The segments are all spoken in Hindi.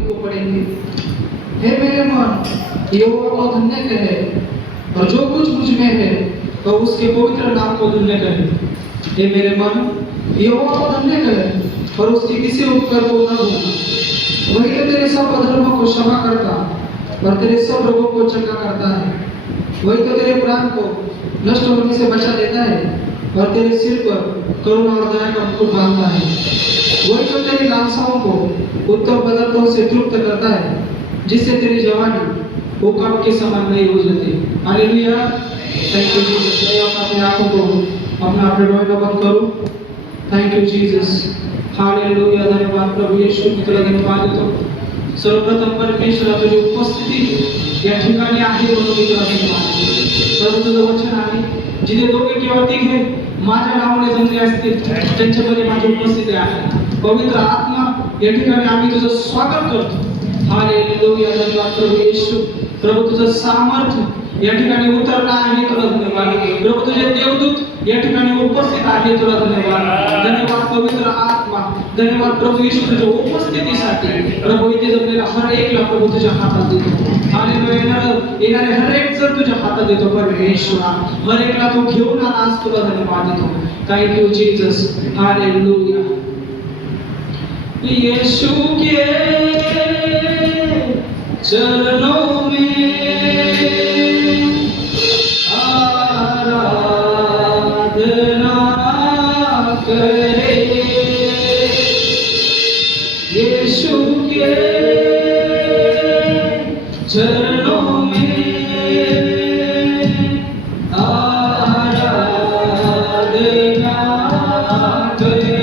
को पढ़ेंगे। हे मेरे मन, यहोवा को धन्य कहे, और जो कुछ मुझ में है तो उसके पवित्र नाम को धन्य कहे। हे मेरे मन, यहोवा को धन्य कहे, और उसके किसी उपकार को न भूलना। वही तो तेरे सब अधर्मों को क्षमा करता और तेरे सब रोगों को चंगा करता है। वही तो तेरे प्राण को नष्ट होने से बचा देता है और तेरे सिर पर करुणा और दया का मुकुट बांधता है। वही तो तेरी लालसाओं को उत्तम पदार्थों से तृप्त करता है, जिससे तेरी जवानी उकाब के समान नहीं हो जाती। Hallelujah, thank you Jesus. मैं अपनी आंखों को अपना हृदय बंद करूं। Thank you Jesus, hallelujah. धन्यवाद प्रभु यीशु, मी तुला धन्यवाद देतो। सर्वप्रथम परमेश्वरा तुझी उपस्थिती या ठिकाणी आहे म्हणून मी तुला धन्यवाद देतो। प्रभू तुझं वचन आहे, जिथे दोघे किंवा तिघे माझ्या नावाने जमले असतील त्यांच्यामध्ये माझी उपस्थिती आहे। पवित्र आत्मा, या ठिकाणी आम्ही तुझं स्वागत करतो। हालेलुया, धन्यवाद प्रभू येशू। प्रभू तुझं सामर्थ्य या ठिकाणी उतरला आहे, तुला धन्यवाद। प्रभू तुझे देवदूत या ठिकाणी उपस्थित आहे, तुला धन्यवाद। धन्यवाद पवित्र आत्मा, धन्यवाद प्रभू येशू तुझ्या उपस्थितीसाठी। प्रभू इथे जमलेला हर एकला प्रभू तुझ्या हातात देतो। हालेलुया, येणारे हर एक जण तुझ्या हातात देतो परमेश्वरा। हर एकला तू घेऊन आला, आज तुला धन्यवाद देतो। Thank you Jesus, hallelujah. यीशु के चरणों में आराधना करे, यीशु के चरणों में आराधना करे।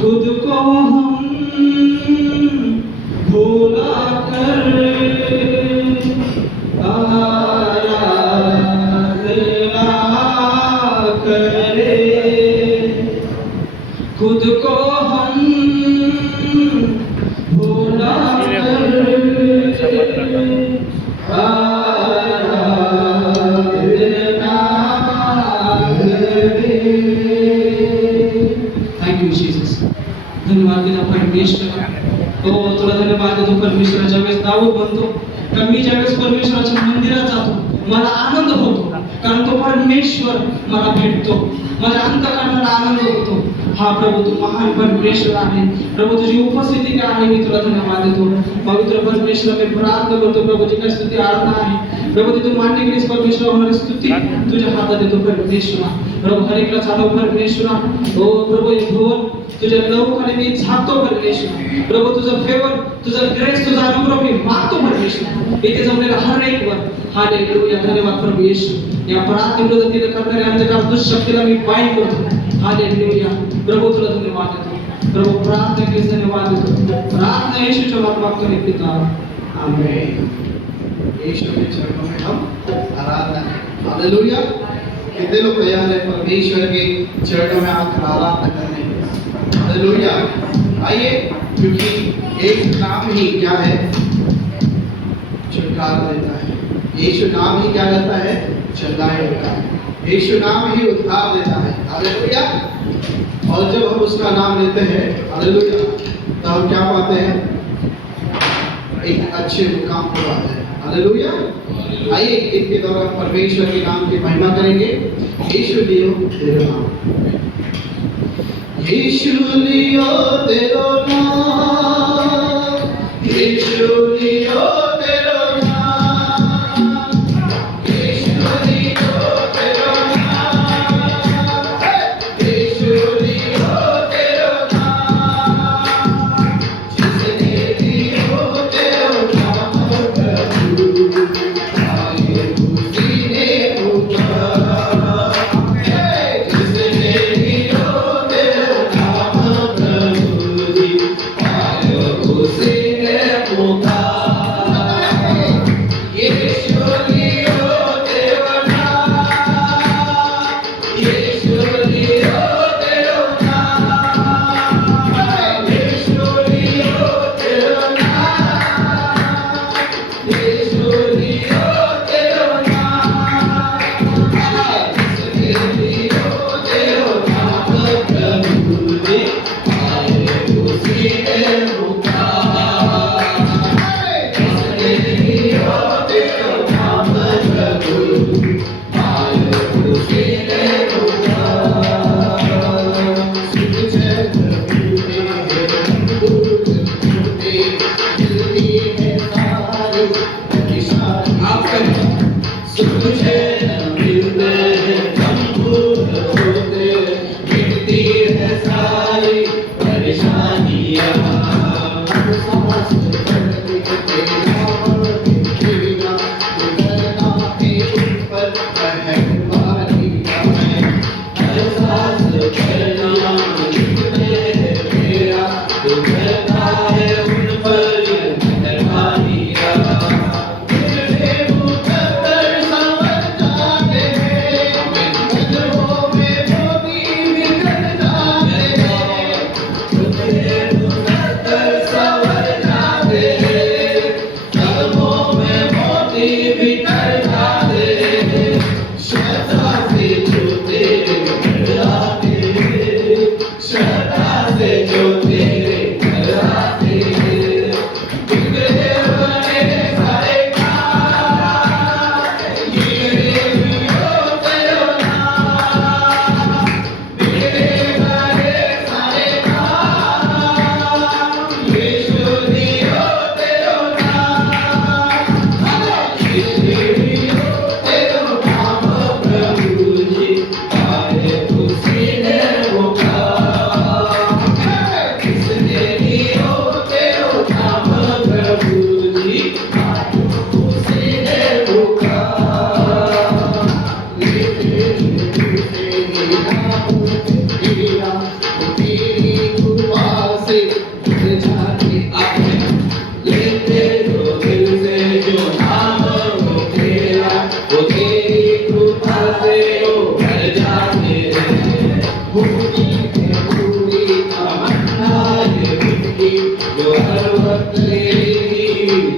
खुद को हम भूला कर आराधना करे, खुद को हम भूला कर आराधना करे। थैंक यू जीसस, धन्यवाद देना परमेश्वर. हो तुला धन्यवाद देतो परमेश्वर. ज्यावेळेस दाऊद म्हणतो का मी ज्यावेळेस परमेश्वराच्या मंदिरात जातो मला आनंद होतो, कारण तो परमेश्वर मला भेटतो, माझ्या अंतःकरणाला आनंद होतो. हा प्रभू तू महान परमेश्वर आहे. प्रभू तुझी उपस्थिती काय आहे मी तुला धन्यवाद देतो. पवित्र परमेश्वर मी प्रार्थना करतो प्रभू जी काही स्तुती आराधना आहे प्रभू ती तू मान्य केलीस परमेश्वर. होणारी स्तुती तुझ्या हातात देतो परमेश्वर. प्रभू हर एकला चालव परमेश्वर. हो प्रभू हे भुवन तुझ्या लवखाली मी झाकतो परमेश्वर. प्रभू तुझं फेवर तुझा ग्रेस तुझा अनुग्रह मी मागतो परमेश्वर. इथे जमलेला हर एक वर हालेलुया. धन्यवाद प्रभू येशू. या प्रार्थनेविरोधात तिथे करणाऱ्या अंधकार दुष्शक्तीला मी बाईंड करतो. हालेलुया. प्रभू तुला धन्यवाद देतो. प्रभू प्रार्थना केलीस धन्यवाद देतो. प्रार्थना येशूच्या नावात मागतो हे पिता. आमेन. यीशु के चरणों में हम आराधना करें. हालेलुया. कितने लोग तैयार हैं परमेश्वर के चरणों में आकर आराधना करने? हालेलुया. आइए, क्योंकि एक नाम ही क्या है? छुटकारा देता है. यीशु नाम ही क्या करता है? छुड़ाए देता है. यीशु नाम ही उद्धार देता है. हालेलुया. और जब हम उसका नाम लेते हैं हालेलुया तो हम क्या पाते हैं? एक अच्छे मुकाम पर आते हैं. हालेलुया. आइए इनके द्वारा परमेश्वर के नाम की महिमा करेंगे. यीशु लियो तेरा नाम, यीशु लियो तेरा नाम, यीशु लियो तेरा नाम, यीशु लियो तेरा नाम, यीशु लियो तेरा नाम, जिसने लियो तेरा नाम प्रभु आए उसी ने उद्धार. जिसने लियो तेरा नाम प्रभु जी आए उसी ने उद्धार. यीशु लियो तेरा नाम, यीशु लियो तेरा नाम, यीशु लियो तेरा नाम, यीशु लियो तेरा नाम, जिसने लियो तेरा नाम प्रभु जी आए उसी ने उद्धार. जिसने लियो तेरा नाम प्रभु आए उसी ने उद्धार. सुख चैन मिलते हैं, दुख मिलते मिलती है सारी परेशानी. आप करें. सुख चैन मिलते हैं, गम दूर होते मिटती है सारी परेशानियां. सांस चढ़ती है तेरा तेरा गुजरना है उन पर मेहरबानियां. एहसास करना जितने है मेरा गुजरता है उन पर मेहरबानियां. तेरे मुकद्दर संवर जाते हैं, कदमों में मोती बिखर जाते हैं. तेरे मुकद्दर संवर जाते हैं, कदमों में मोती बिखर जाते हैं. श्रद्धा से जो तेरे घर आते हैं, श्रद्धा से जो तेरे घर आते हैं. बिगड़े बने सारे काम, बिगड़े लियो तेरा नाम, बिगड़े बने सारे काम, यीशु लियो तेरा नाम, उसी ने पुकारा, लेते उसे नाम दिया, वो तेरी कृपा से भर जाते हैं। लेते हो दिल से जो नाम वो तेरा, वो तेरी कृपा से वो भर जाते हैं। पूरी है पूरी तमन्ना है उनकी, जो हर वक्त लेगी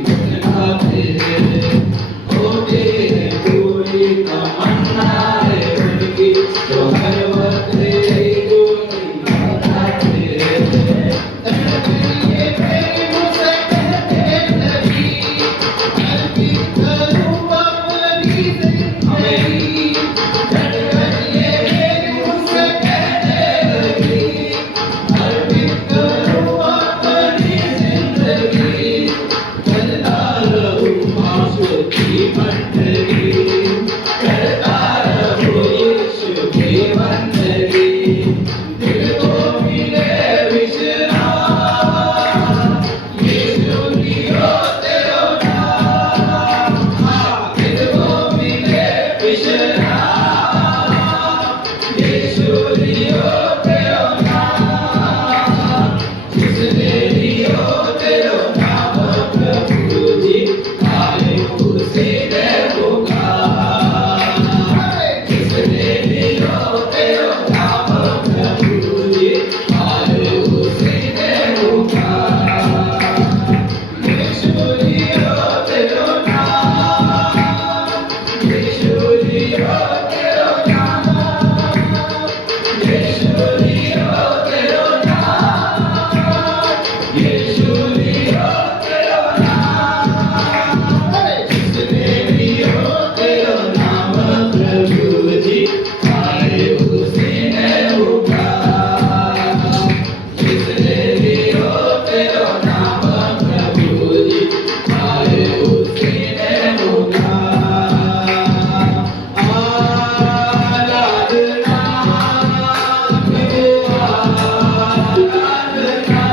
बनाते हैं। होते हैं पूरी तमन्ना है उनकी, जो हर वक्त लेगी बनाते हैं। ये प्रेम से कहते लगी, अर्पित करूं अपनी जिंदगी। ये प्रेम से कहते लगी, अर्पित करूं अपनी जिंदगी। करता रहूं आंसू की बंदगी, करता रहूं यीशु की बंदगी। दिल को मिले विश्राम, यीशु लियो तेरो नाम। दिल को मिले विश्राम, यीशु लियो तेरो नाम। जिसने लियो तेरो नाम प्रभु जी, आए उसी ने पुकारा। जिसने लियो तेरो नाम प्रभु जी, आए उसी ने पुकारा। यीशु लियो तेरो नाम, यीशु लियो तेरो नाम, यीशु लियो तेरो नाम, यीशु लियो तेरो नाम। जिसने लियो तेरो नाम प्रभु जी, आए उसी ने पुकारा। जिसने लियो तेरो नाम प्रभु जी, आए उसी ने पुकारा। आराधना प्रभु, आराधना,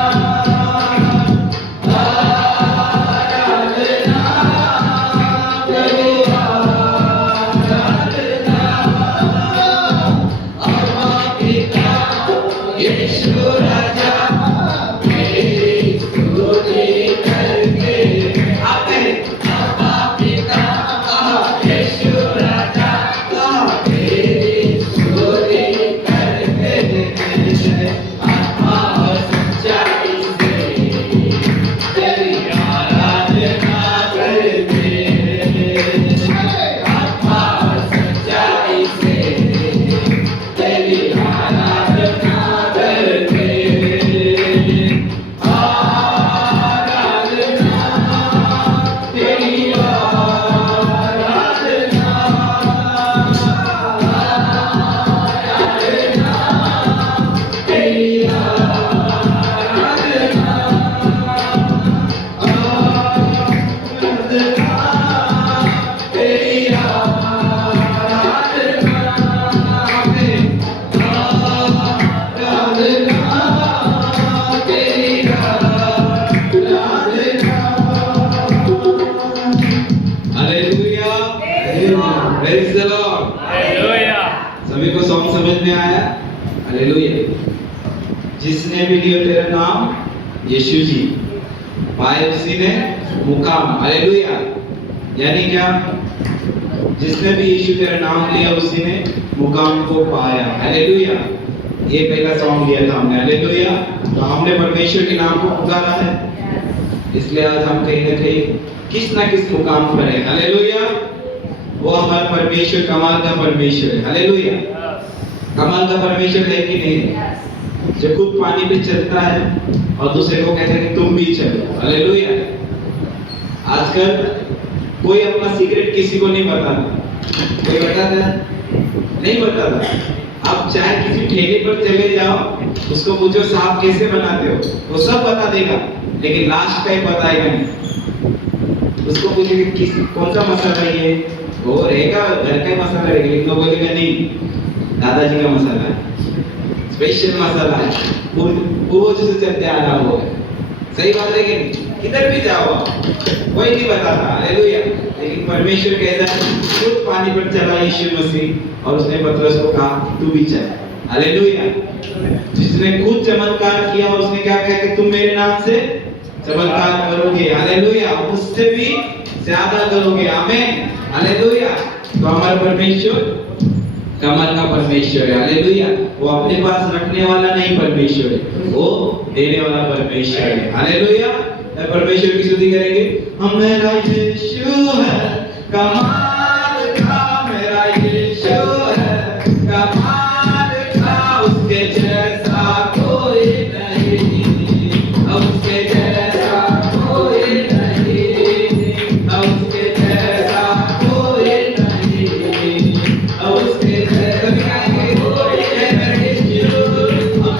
आराधना प्रभु, आराधना। अम्मा पिता यीशु राजा, मेरी स्तुति करके आते। अम्मा पिता यीशु राजा, मेरी स्तुति करके आत्मा और सच्चाई से तेरी आराधना करते। आत्मा और सच्चाई से तेरी आराधना करते। आराधना, तेरी आराधना, आराधना, तेरी आराधना, आराधना, तेरी आराधना। आराधना, तेरी आराधना। Hallelujah, praise the Lord. सभी को सॉन्ग समझ में आया? हालेलुया। जिसने भी लियो तेरा नाम, यीशु जी, पाए उसी ने मुकाम। हालेलुया। यानी क्या? जिसने भी यीशु तेरा नाम लिया उसी ने मुकाम को पाया। हालेलुया। ये पहला सॉन्ग लिया था हमने। हालेलुया। तो हमने परमेश्वर के नाम को पुकारा है, इसलिए आज हम कहीं ना कहीं किस ना किस मुकाम पर है। हालेलुया। वो हमारा परमेश्वर कमाल का परमेश्वर है। हालेलुया। कमाल का परमेश्वर है कि नहीं? जो खुद पानी पे चलता है और दूसरे को कहता है कि तुम भी चलो। हालेलुया। आजकल कोई अपना सीक्रेट किसी को नहीं बताता। कोई बताता? नहीं बताता। आप चाहे किसी ठेले पर चले जाओ, उसको पूछो साहब कैसे बनाते हो, वो सब बता देगा, लेकिन लास्ट का ही बताएगा नहीं। उसको पूछेंगे किस कौन सा मसाला ये, वो रहेगा घर का मसाला रहेगा, लेकिन वो बोलेगा नहीं दादाजी का मसाला है, स्पेशल मसाला है, पूर्वजों से चलते आ रहा हुआ है। सही बात है कि नहीं? किधर भी जाओ कोई नहीं बताता, हालेलुया। लेकिन परमेश्वर कैसा है, खुद पानी पर चला यीशु मसीह और उसने पतरस को कहा तू भी चल, हालेलुया। जिसने खुद चमत्कार किया और उसने क्या कहा कि तुम मेरे नाम से चमत्कार करोगे, हालेलुया, उससे भी ज्यादा करोगे, आमीन, हालेलुया। तो हमारा परमेश्वर कमल का परमेश्वर है, हालेलुया। वो अपने पास रखने वाला नहीं परमेश्वर है, वो देने वाला परमेश्वर है, हालेलुया। परमेश्वर की स्तुति करेंगे। हम मेरा यीशु है कमाल का, मेरा यीशु है कमाल का, उसके जैसा कोई नहीं, उसके जैसा कोई नहीं, उसके जैसा कोई नहीं, उसके जैसा कोई नहीं।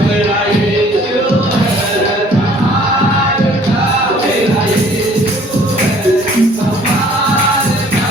मेरा यीशु है कमाल का, मेरा यीशु है कमाल का,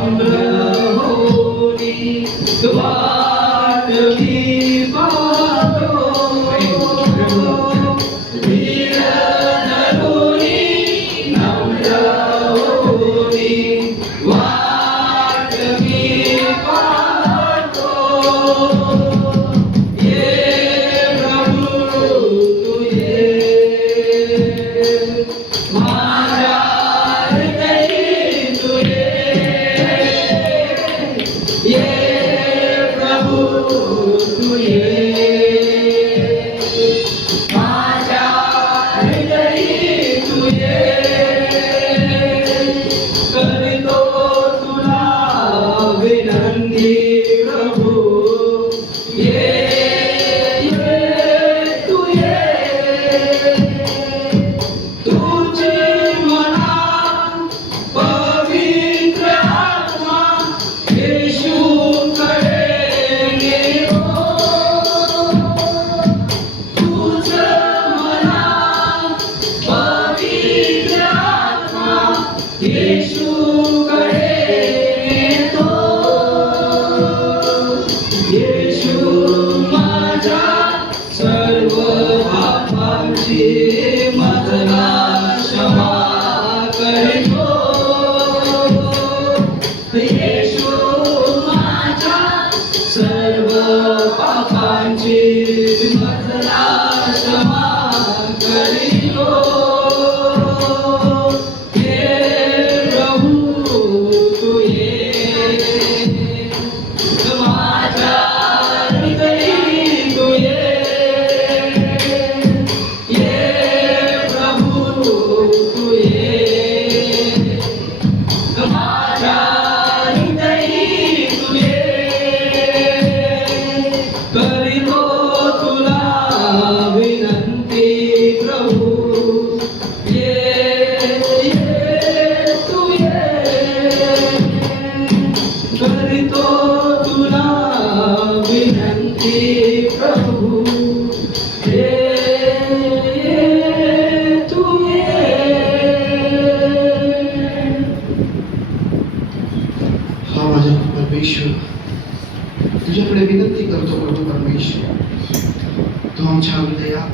नम्र होनी वाट मी पाहतो धीर धरूनी नम्र होनी वाट मी पाहतो ये प्रभु तू ये माझ्या हृदयी तू ये प्रभु तू ये माझ्या हृदयी तू ये करतो तुला विनंती प्रभु ये तू ये तुझी मना पवित्र आत्मा येशू करेंगे हो तुझं मना पवित्र आत्मा येशू करेंगे तो येशू माझ्या सर्व पापांची मला क्षमा करतो येशू माझ्या सर्व पापांची मला क्षमा करितो हे प्रभु तू ये माझ्या हृदयी तू ये प्रभु तू ये माझ्या हृदयी तू ये करितो तुला विनंती प्रभु ये तू ये करितो तुला विनंती प्रभु ये तू ये हा माझा परमेश्वर तुझ्याकडे विनंती करतो प्रभु परमेश्वर तू आमच्या हृदयात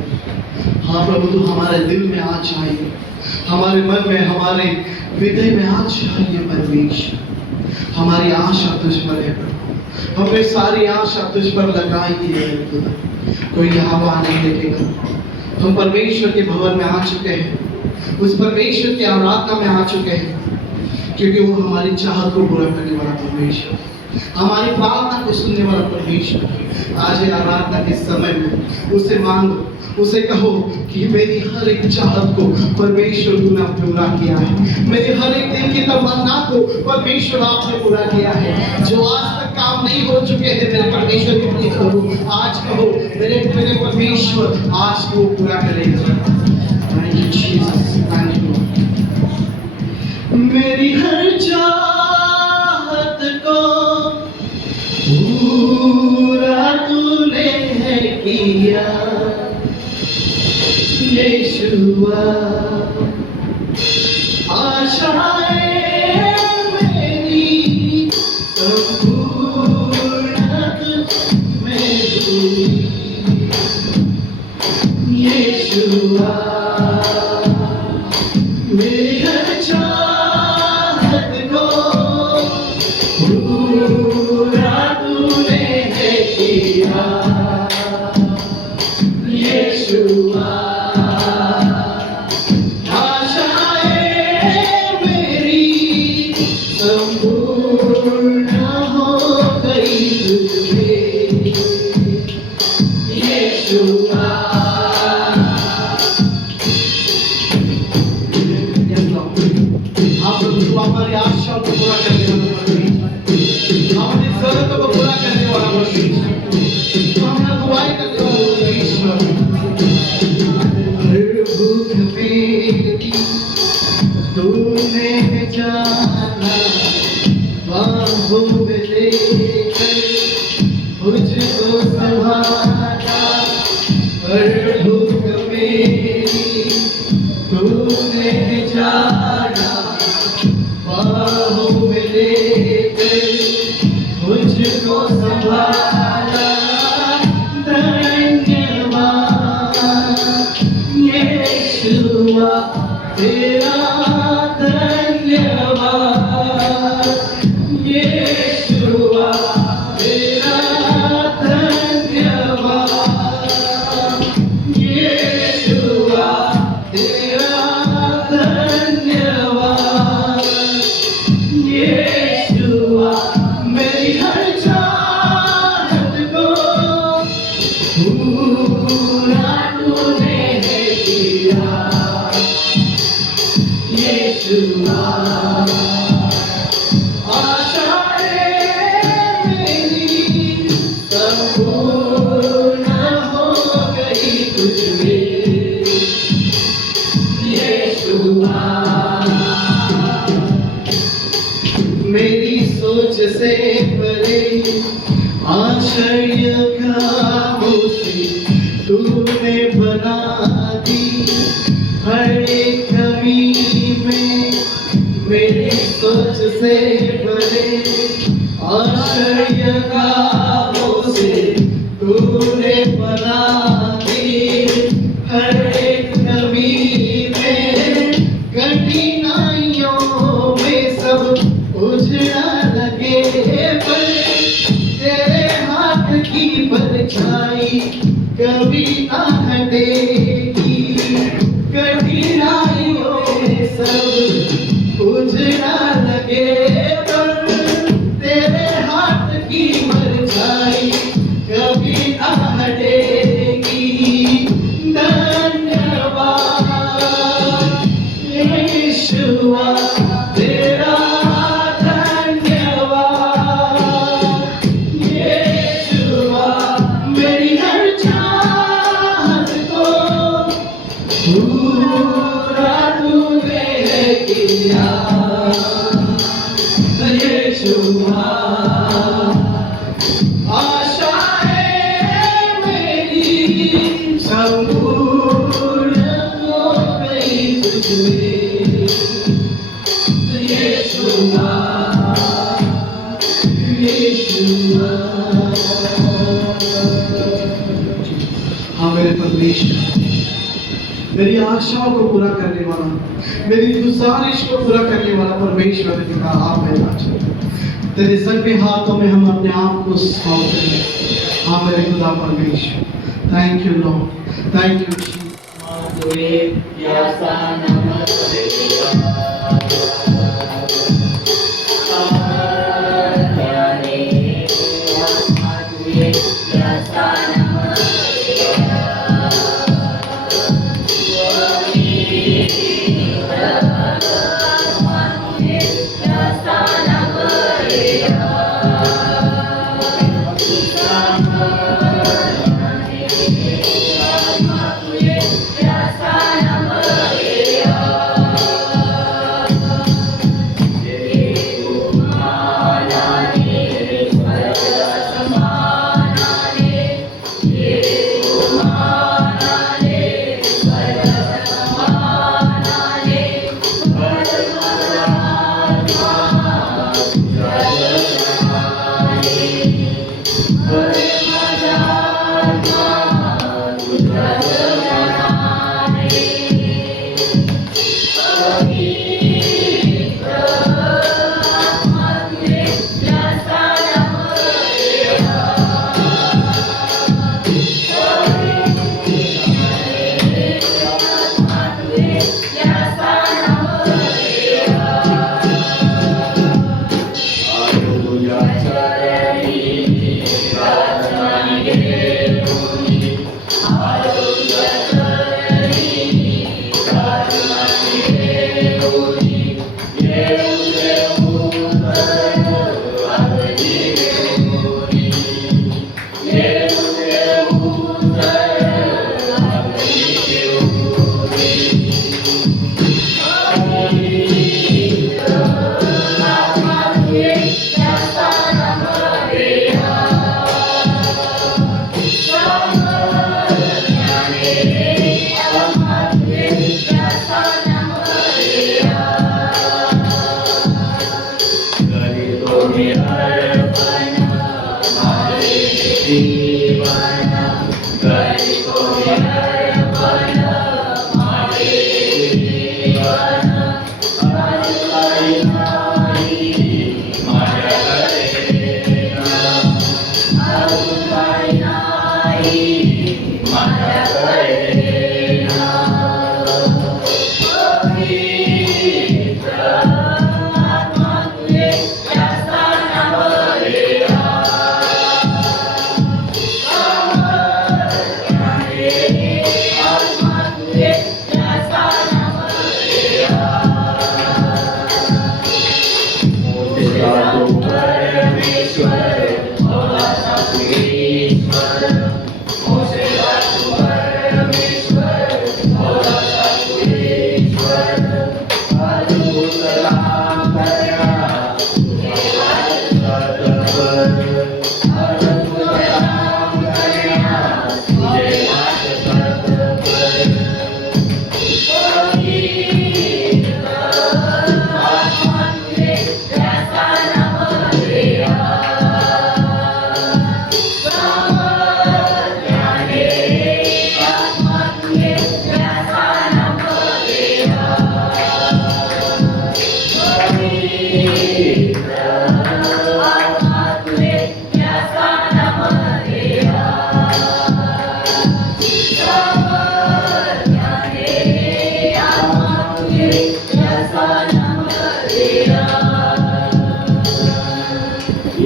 हाँ प्रभु तू हमारे दिल में आ जाइए हमारे मन में हमारे हृदय में आ जाइए परमेश्वर हमारी आशा तुझ पर है प्रभु हमने सारी आशा तुझ पर लगाई है खुदा कोई हवा नहीं देखेगा हम परमेश्वर के भवन में आ चुके हैं उस परमेश्वर की आराधना में आ चुके हैं क्योंकि वो हमारी चाहत को पूरा करने वाला परमेश्वर हमारी प्रार्थना को सुनने वाला परमेश्वर आज ये आराधना के समय में उसे मांगो उसे कहो कि मेरी हर एक चाहत को परमेश्वर तूने पूरा किया है मेरे हर एक दिल की तमन्ना को परमेश्वर आपने पूरा किया है जो आज तक काम नहीं हो चुके हैं मेरे परमेश्वर के लिए कहो आज कहो मेरे मेरे परमेश्वर आज को पूरा करेगा thank you Jesus thank you मेरी हर चाहत को पूरा तूने है किया यीशुआ आशाएं मेरी संपूर्णत में हुई यीशुआ मेरी हर चाहत को पूरा तूने है किया यीशुआ सोच से परे आश्चर्य कामों से तूने बना दी हर एक कमी में मेरी सोच से परे आश्चर्य कामों से तूने बना दी हर एक कमी में कठिनाइयों में सब उजड़ा लगे पर तेरे हाथ की परछाई कभी ना हटेगी कठिनाइयों में सब उजड़ा लगे पर तेरे हाथ की परछाई कभी ना हटेगी धन्यवाद यीशुआ तेरा धन्यवाद यीशुआ मेरी हर चाहत को पूरा तूने किया यीशुआ आशाएं मेरी संपूर्ण हो गई तुझमें यीशुआ यीशुआ। हाँ मेरे परमेश्वर मेरी आशाओं को पूरा करने वाला मेरी गुजारिश को पूरा करने वाला परमेश्वर ने कहा हाँ मैं राजा तेरे सभी हाथों में हम अपने आप को सौंपते हैं। हाँ मेरे खुदा परमेश्वर thank you Lord thank you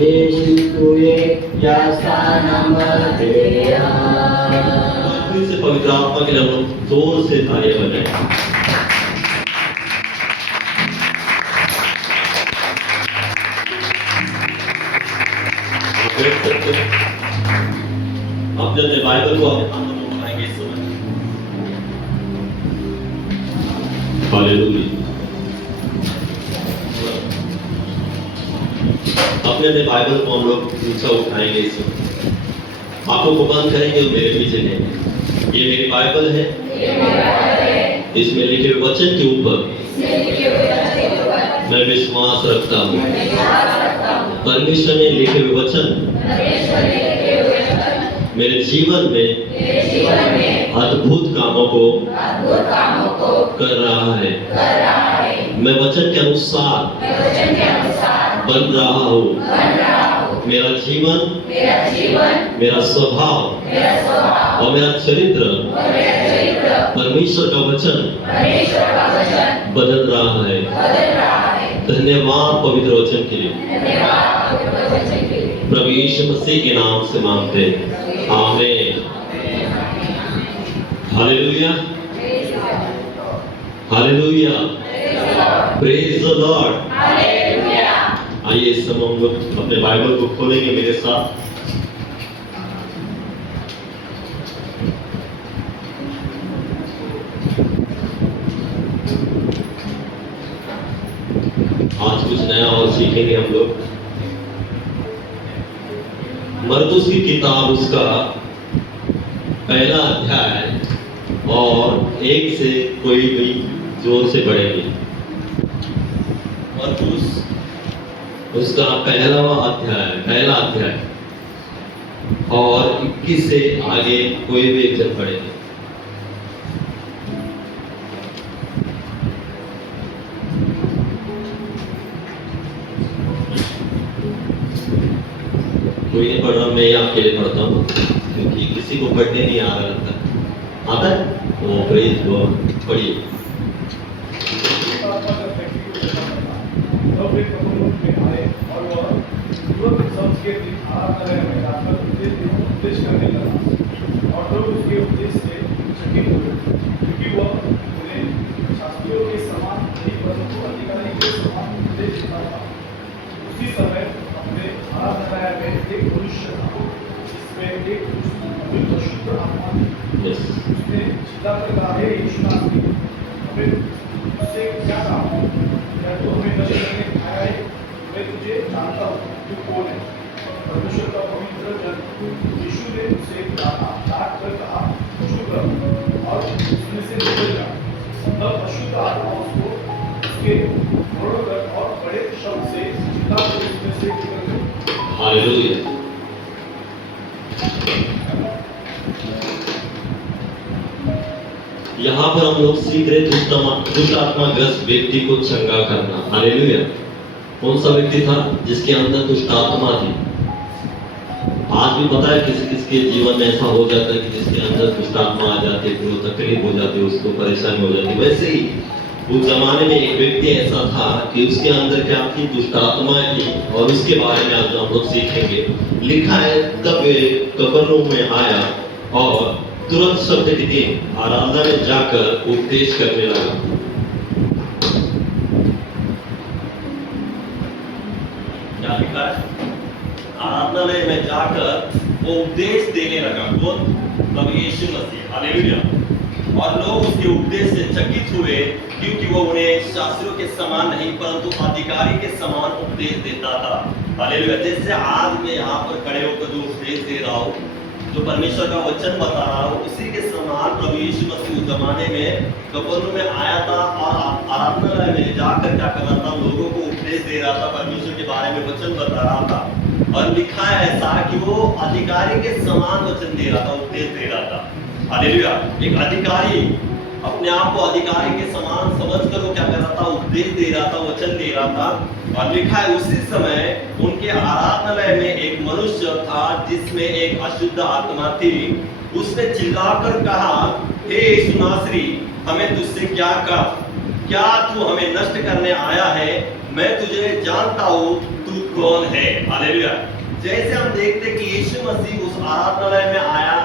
येशुवे या स्थानमध्येया। फिर से पवित्र आत्मा के लिए हम लोग जोर से तालियां बजाएं। आप बैठ सकते हैं। आप जब बाइबल को अपने हाथों में उठाएंगे इस समय। हालेलुया। अपने बाइबल को हम लोग ऊंचा उठाएंगे इस समय। आंखों को बंद करेंगे और मेरे पीछे कहेंगे, ये मेरी बाइबल है, इसमें लिखे हुए वचन के ऊपर मैं विश्वास रखता हूँ। परमेश्वर ने लिखे हुए वचन मेरे जीवन में अद्भुत कामों को कर रहा है। मैं वचन के अनुसार बन रहा हूँ। मेरा जीवन, मेरा स्वभाव और मेरा चरित्र परमेश्वर का वचन बदल रहा है। धन्यवाद पवित्र वचन के लिए। प्रभु यीशु मसीह के नाम से मांगते हैं, आमीन। Hallelujah, hallelujah, praise the Lord. आइए इस समय हम लोग अपने बाइबल को खोलेंगे मेरे साथ। आज कुछ नया और सीखेंगे हम लोग। मरकुस की किताब उसका पहला अध्याय और 1 से कोई भी जोर से पढ़ेंगे। मरकुस उसका पहला अध्याय और 21 से आगे कोई भी एक जन पढ़ेंगे। कोई नहीं पढ़ रहा, मैं ही आपके लिए पढ़ता हूँ क्योंकि किसी को पढ़ने नहीं आ रहा लगता। आता है वो प्रेज वो पढ़िए। हालेलुया। यहाँ पर हम लोग सीख रहे दुष्ट आत्मा ग्रस्त व्यक्ति को चंगा करना। हालेलुया। कौन सा व्यक्ति था जिसके अंदर दुष्ट आत्मा थी? आज भी पता है किसी किसी के जीवन में ऐसा हो जाता है कि जिसके अंदर दुष्ट आत्मा आ जाती है, वो तकलीफ हो जाती है, उसको परेशानी हो जाती है। वैसे ही उस जमाने में एक व्यक्ति ऐसा था कि उसके अंदर क्या थी? दुष्ट आत्माएं थी और उसके बारे में आज हम लोग सीखेंगे। लिखा है तब वे कफरनहूम में आया और तुरंत शब्द के दिन आराधना में जाकर उपदेश करने लगा। क्या लिखा है? आराधनालय में जाकर वो उपदेश देने लगा। कौन? प्रभु यीशु मसीह। हालेलुया। और लोग उसके उपदेश से चकित हुए क्योंकि वो उन्हें शास्त्रियों के समान नहीं परंतु अधिकारी के समान उपदेश देता था। हालेलुया। जैसे आज मैं यहाँ पर खड़े होकर जो उपदेश दे रहा हूँ, जो परमेश्वर का वचन बता रहा हूँ, उसी के समान प्रभु यीशु मसीह उस जमाने में कफरनहूम में आया था और आराधनालय में जाकर क्या कर रहा था? लोगों को उपदेश दे रहा था, परमेश्वर के बारे में वचन बता रहा था। और लिखा है ऐसा कि वो अधिकारी के समान वचन दे रहा था, उपदेश दे रहा था। हालेलुया। एक अधिकारी अपने आप को अधिकारी के समान समझकर वो क्या कर रहा था? उपदेश दे रहा था, वचन दे रहा था। और लिखा है उसी समय उनके आराधनालय में एक मनुष्य था जिसमें एक अशुद्ध आत्मा थी। उसने चिल्लाकर कहा, हे यीशु नासरी, हमें तुझसे क्या कहा? क्या तू हमें नष्ट करने आया है? मैं तुझे जानता हूँ, तू कौन है। हालेलुया। जैसे हम देखते कि यीशु मसीह उस आराधनालय में आया,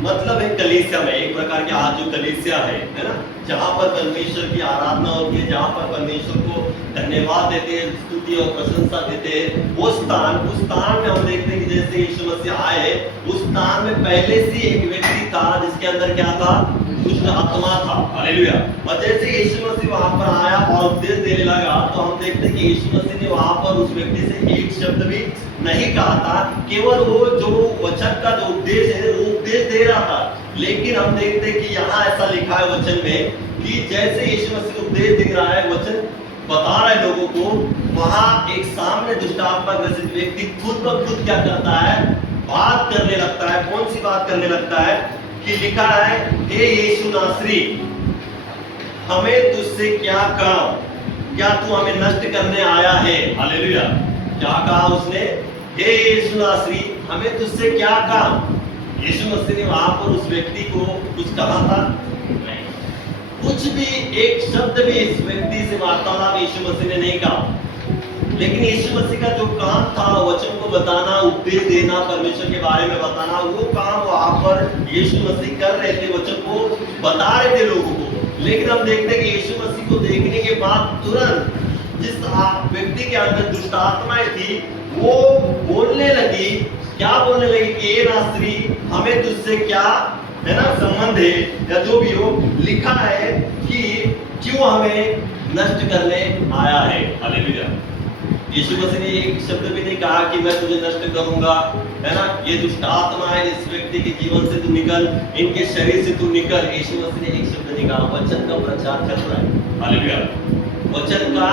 मतलब है कलीसिया में, एक प्रकार के आज जो कलीसिया है ना, जहाँ पर परमेश्वर की आराधना होती है, जहाँ पर परमेश्वर को धन्यवाद देते हैं, स्तुति और प्रशंसा देते हैं, उस स्थान में हम देखते हैं कि जैसे यीशु मसीह आए, उस स्थान में पहले से एक व्यक्ति था जिसके अंदर क्या था, दुष्ट आत्मा था। हालेलुया। और जैसे यीशु मसीह वहां पर आया और उपदेश देने लगा, तो हम देखते हैं कि यीशु मसीह ने वहां पर उस व्यक्ति से एक शब्द भी नहीं कहा था, केवल वो जो वचन का जो उपदेश है वो उपदेश दे रहा था। लेकिन हम देखते हैं कि यहाँ ऐसा लिखा है वचन में कि जैसे यीशु मसीह उपदेश दे रहा है, वचन बता रहा है लोगों को, वहां एक सामने दुष्टात्मा ग्रसित व्यक्ति खुद ब खुद क्या करता है, बात करने लगता है। कौन सी बात करने लगता है कि लिखा है, हे यीशु नासरी, हमें तुझसे क्या काम, क्या तू हमें नष्ट करने आया है। हालेलुया। क्या कहा उसने, हे यीशु नासरी, हमें तुझसे क्या काम। यीशु मसीह ने वहां पर उस व्यक्ति को कुछ कहा था नहीं, कुछ भी एक शब्द भी इस व्यक्ति से वार्तालाप यीशु मसीह ने नहीं कहा। लेकिन यीशु मसीह का जो काम था, वचन को बताना, उपदेश देना, परमेश्वर के बारे में बताना, वो काम वहां पर यीशु मसीह कर रहे थे, वचन को बता रहे थे लोगों को। लेकिन हम देखते हैं कि यीशु मसीह को देखने के बाद तुरंत जिस व्यक्ति के अंदर दुष्ट आत्माएं थी, वो बोलने लगी, क्या बोलने लगी कि ये नासरी, हमें तुझसे क्या है ना संबंध है, या जो भी हो, लिखा है कि क्यों हमें नष्ट करने आया है। हालेलुया। यीशु मसीह ने एक शब्द भी नहीं कहा कि मैं तुझे नष्ट करूंगा, है ना, ये दुष्ट आत्मा है, इस व्यक्ति के जीवन से तू निकल, इनके शरीर से तू निकल। यीशु मसीह ने एक शब्द नहीं कहा। वचन का प्रचार चल रहा है। हालेलुया। वचन का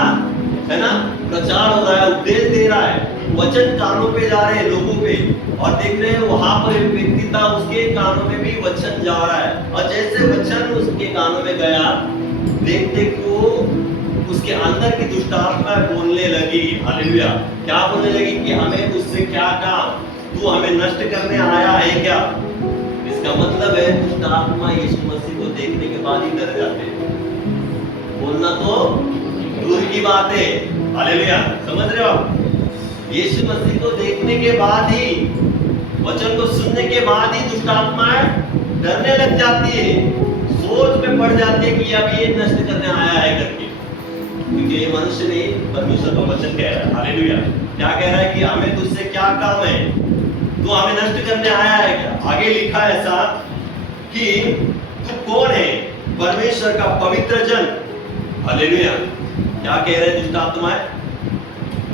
है ना प्रचार हो रहा है, उपदेश दे रहा है, वचन कानों पे जा रहे हैं लोगों पे, और देख रहे हैं वहां पर एक व्यक्ति था, उसके कानों में भी वचन जा रहा है। और जैसे वचन उसके कानों में गया, देखते को उसके अंदर की दुष्ट आत्मा बोलने लगी। हालेलुया। क्या बोलने लगी कि हमें तुझसे क्या काम, तू हमें नष्ट करने आया है क्या। इसका मतलब है दुष्ट आत्मा यीशु मसीह को देखने के बाद ही डर जाते हैं। बोलना तो दूर की बात है। हालेलुया। समझ रहे हो आप? यीशु मसीह को देखने के बाद ही, वचन को सुनने के बाद ही दुष्ट आत्माएं डरने लग जाती है, सोच में पड़ जाती है कि अब ये नष्ट करने आया है करके। क्योंकि ये मनुष्य नहीं, परमेश्वर का वचन कह रहा है। हालेलुया। क्या कह रहा है कि हमें तुझसे क्या काम है, तू हमें नष्ट करने आया है क्या। आगे लिखा है ऐसा कि तू कौन है, परमेश्वर का पवित्र जन। हालेलुया। क्या कह रहे हैं दुष्ट आत्माएं,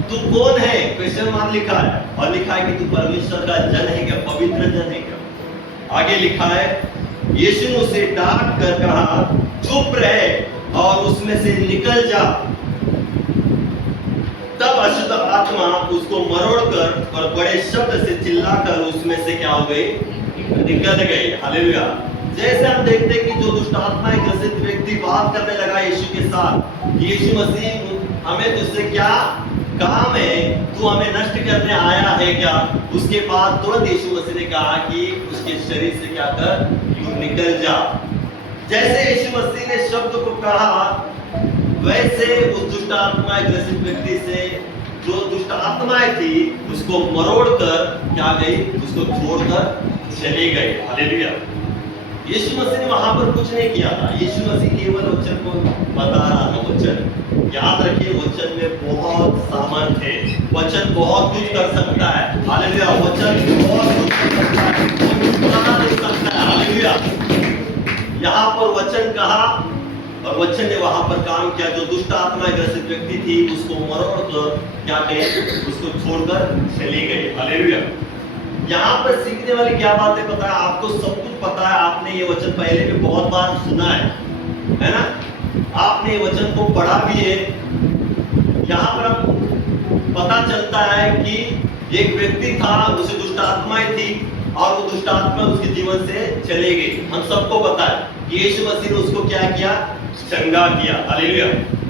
तू कौन है, क्वेश्चन मार्क लिखा है, और लिखा है कि तू परमेश्वर का जन है क्या, पवित्र जन है क्या। आगे लिखा है, यीशु ने उसे डांट कर कहा, चुप रहे और उसमें से निकल जा। तब अशुद्ध आत्मा उसको मरोड़कर और बड़े शब्द से चिल्लाकर उसमें से क्या हो गई, निकल गई। हालेलुया। जैसे हम देखते हैं कि जो दुष्ट आत्मा एक ग्रसित व्यक्ति बात करने लगा यीशु के साथ, यीशु मसीह हमें तुझसे क्या काम है, तू हमें नष्ट करने आया है क्या। उसके बाद तुरंत यीशु मसीह ने कहा कि उसके शरीर से क्या कर, तू निकल जा। जैसे यीशु मसीह ने शब्द को कहा, वैसे उस दुष्ट आत्मा ग्रसित व्यक्ति से जो दुष्ट आत्माएं थी उसको मरोड़कर क्या गई, उसको छोड़कर चली गई। हालेलुया। यीशु मसीह ने वहां पर कुछ नहीं किया था। यीशु मसीह केवल वचन को बता रहा था। वचन याद रखिए, वचन में बहुत सामर्थ है, वचन बहुत कुछ कर सकता है। हालेलुया। वचन बहुत कुछ कर सकता है, मुस्कुराना दे सकता है। हालेलुया। यहाँ पर वचन कहा और वचन ने वहां पर काम किया। जो दुष्ट आत्मा ग्रसित व्यक्ति थी उसको मरोड़कर क्या कहे, उसको छोड़कर चली गई। हालेलुया। यहाँ पर सीखने वाली क्या बात है पता है आपको, सब कुछ पता है, आपने ये वचन पहले भी बहुत बार सुना है ना, आपने ये वचन को पढ़ा भी है। यहाँ पर हम पता चलता है कि एक व्यक्ति था, उसे दुष्ट आत्माएं थी और वो दुष्ट आत्मा उसके जीवन से चले गई। हम सबको पता है कि यीशु मसीह ने उसको क्या किया, चंगा किया। हालेलुया।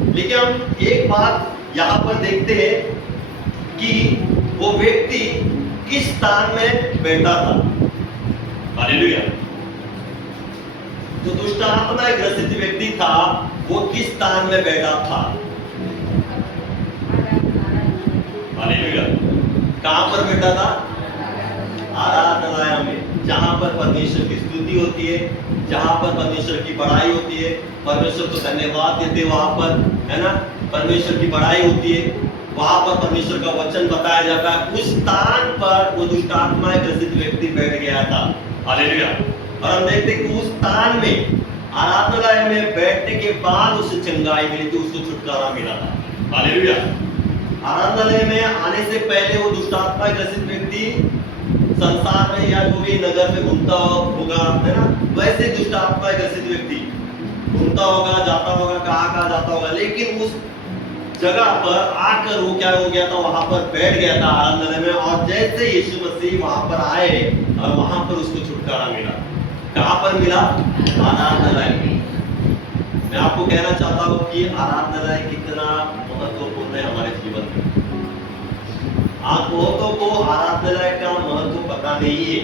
लेकिन हम एक बात यहाँ पर देखते हैं कि वो व्यक्ति किस स्थान में बैठा था। हालेलुया। जो दुष्ट आत्मा ग्रसित व्यक्ति था वो किस स्थान में बैठा था। हालेलुया। कहां पर बैठा था? आराधनालय में, जहां पर परमेश्वर की स्तुति होती है, जहां पर परमेश्वर की बड़ाई होती है, परमेश्वर को धन्यवाद देते वहां पर, है ना, परमेश्वर की बड़ाई होती है, वहां पर परमेश्वर का वचन बताया जाता है। उस स्थान पर वो दुष्ट आत्मा ग्रसित व्यक्ति बैठ गया था। हालेलुया। और हम देखते हैं कि उस स्थान में आराधनालय में बैठने के बाद उसे चंगाई मिली थी, उसको छुटकारा मिला था। हालेलुया। आराधनालय में आने से पहले वो दुष्ट आत्मा ग्रसित व्यक्ति संसार में या जो भी नगर में घूमता होगा, है ना, वैसे दुष्ट आत्मा ग्रसित व्यक्ति घूमता होगा, जाता होगा, कहाँ जाता होगा, लेकिन उस जगह पर आकर वो क्या हो गया था, वहां पर बैठ गया था आराधनालय में। और जैसे यीशु मसीह वहां पर आए और वहां पर उसको छुटकारा मिला। कहां पर मिला? आराधनालय में। मैं आपको कहना चाहता हूं कि आराधनालय कितना महत्वपूर्ण है हमारे जीवन में। आप बहुतों को आराधनालय का महत्व पता नहीं है।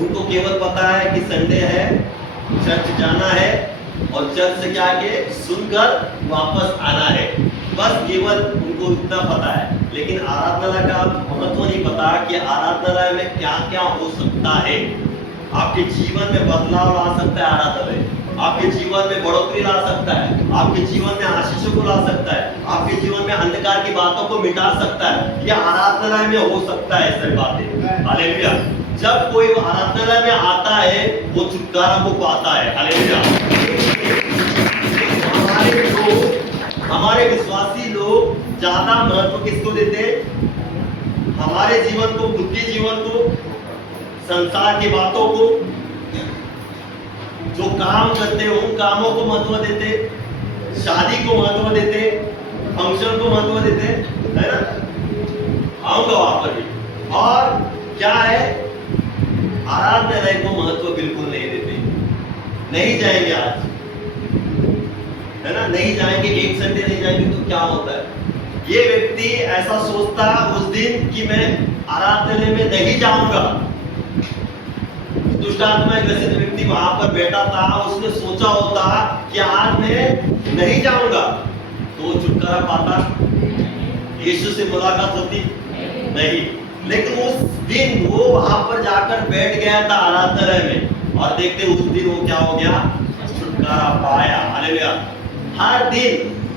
उनको केवल पता है कि संडे है, चर्च जाना है और चर्च से क्या के सुनकर वापस आना है, बस केवल उनको इतना पता है। लेकिन आराधनालय का महत्व नहीं पता कि आराधनालय में क्या क्या हो सकता है। आपके जीवन में बदलाव ला सकता है आराधनालय, आपके जीवन में बढ़ोतरी ला सकता है, आपके जीवन में आशीषों को ला सकता है, आपके जीवन में अंधकार की बातों को मिटा सकता है। यह आराधनालय में हो सकता है ऐसी बातें। हालेलुया। जब कोई आराधनालय में आता है वो छुटकारा को पाता है। हालेलुया। हमारे विश्वासी लोग ज्यादा महत्व किसको देते हैं? हमारे जीवन को, खुद के जीवन को, संसार की बातों को, जो काम करते हैं उन कामों को महत्व देते, शादी को महत्व देते, फंक्शन को महत्व देते, है ना, आऊंगा वहां पर भी। और क्या है, आराधनालय को महत्व बिल्कुल नहीं देते। नहीं जाएंगे आज, है ना, नहीं जाएंगे, एक संडे नहीं जाएंगे तो क्या होता है? ये व्यक्ति ऐसा सोचता है उस दिन कि मैं आराधनालय में नहीं जाऊंगा। दुष्ट आत्मा ग्रसित व्यक्ति वहां पर बैठा था, उसने सोचा होता कि आज मैं नहीं जाऊंगा तो वो छुटकारा पाता, यीशु से मुलाकात होती नहीं। लेकिन उस दिन वो वहां पर जाकर बैठ गया था आराधनालय में, और देखते उस दिन वो क्या हो गया, छुटकारा पाया। हालेलुया। हर दिन,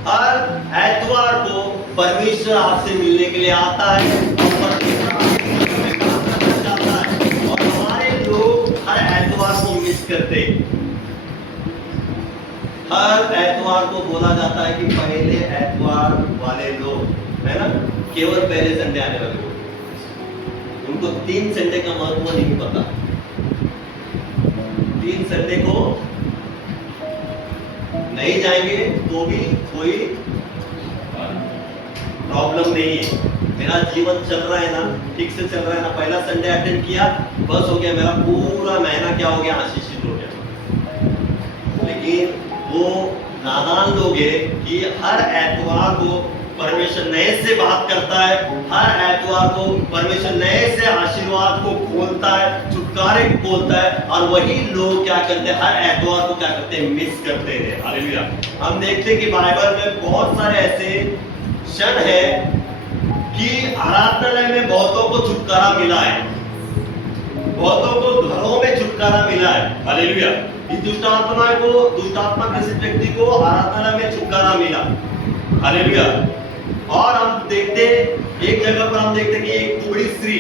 हर एतवार को परमेश्वर आपसे मिलने के लिए आता है और परमेश्वर आपसे चाहता है। और हमारे लोग हर एतवार को मिस करते। हर एतवार को बोला जाता है कि पहले एतवार वाले लोग, है ना, केवल पहले संडे आने वाले लोग, उनको 3 संडे का महत्व नहीं पता। 3 संडे को नहीं जाएंगे तो भी कोई प्रॉब्लम नहीं है। मेरा जीवन चल रहा है ना, ठीक से चल रहा है ना, पहला संडे अटेंड किया, बस हो गया, मेरा पूरा महीना क्या हो गया, आशीषित हो गया। लेकिन वो नादान लोग हैं कि हर एतवार को परमेश्वर नए से बात करता है, हर एतवार को परमेश्वर नए से आशीर्वाद को खोलता है, छुटकारे को खोलता है, और वही लोग क्या करते हैं, हर एतवार को क्या करते हैं, मिस करते हैं। हालेलुया। हम देखते हैं कि बाइबल में बहुत सारे ऐसे क्षण है कि आराधनालय में बहुतों को छुटकारा मिला है, बहुतों को घरों में छुटकारा मिला है। हालेलुया। इस दुष्ट आत्मा ग्रसित व्यक्ति को आराधनालय में छुटकारा मिला। हालेलुया। और हम देखते एक जगह पर हम देखते कि एक कुबड़ी स्त्री,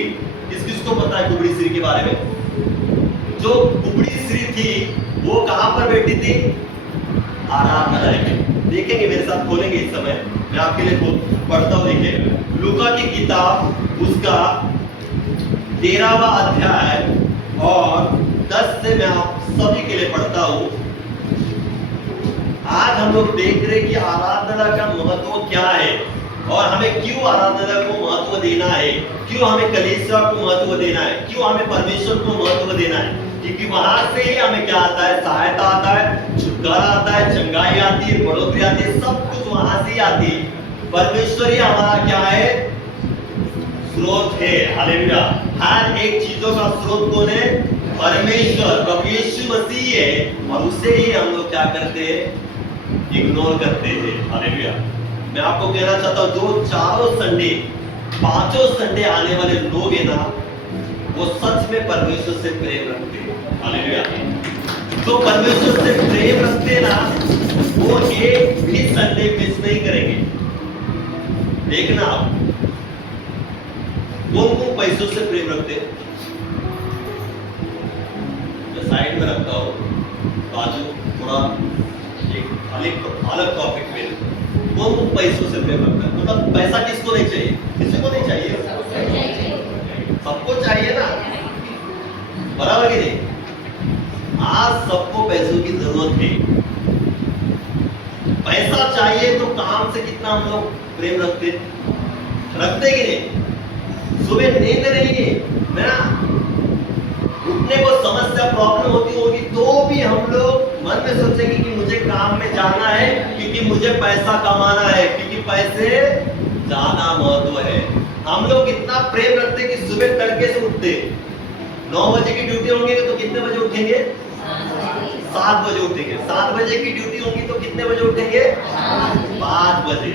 किसको पता है कुबड़ी स्त्री के बारे में? जो कुबड़ी स्त्री थी वो कहां पर बैठी थी? आराधनालय में। देखेंगे, मेरे साथ खोलेंगे इस समय, मैं आपके लिए पढ़ता हूं। देखिए लूका की किताब, उसका 13वां अध्याय और 10 से मैं आप सभी के लिए पढ़ता हूं। आज हम लोग देख रहे कि आराधना का महत्व क्या है और हमें क्यों आराधना को महत्व देना है, क्यों हमें कलीसिया को महत्व देना है, क्यों हमें परमेश्वर को महत्व देना है। क्योंकि वहां से ही हमें क्या आता है, सहायता आता है, छुटकारा आता है, चंगाई आती है, बढ़ोतरी आती है, सब कुछ वहां से ही आती है। परमेश्वर ही हमारा क्या है, स्रोत है। हालेलुया। हर एक चीजों का स्रोत कौन है? परमेश्वर, प्रभु यीशु मसीह है, और उससे ही हम लोग क्या करते हैं, इग्नोर करते हैं। हालेलुया। मैं आपको कहना चाहता हूं, जो चारों संडे पांचों संडे आने वाले लोग है ना, वो सच में परमेश्वर से प्रेम रखते हैं। हालेलुया। तो परमेश्वर से प्रेम रखते ना, वो एक भी संडे मिस नहीं करेंगे। देखना आप कौन पैसों से प्रेम रखते हैं। मैं साइड में रखता हूं, बाजू थोड़ा एक अलग टॉपिक पे। कौन पैसों से प्रेम रखता है? मतलब पैसा किसको नहीं चाहिए? किसी को नहीं चाहिए? सबको चाहिए ना, बराबर कि नहीं? आज सबको पैसों की जरूरत है। पैसा चाहिए तो काम से कितना हम लोग प्रेम रखते कि नहीं? सुबह नींद नहीं है ना, उठने को समस्या प्रॉब्लम होती होगी तो भी हम लोग मन में सोचेंगे कि मुझे काम में जाना है क्योंकि मुझे पैसा कमाना है, क्योंकि पैसे ज्यादा महत्व है। हम लोग इतना प्रेम रखते कि सुबह तड़के से उठते, 9 बजे की ड्यूटी होंगे तो कितने बजे उठेंगे? 7 बजे उठेंगे। 7 बजे की ड्यूटी होगी तो कितने बजे उठेंगे? 5 बजे।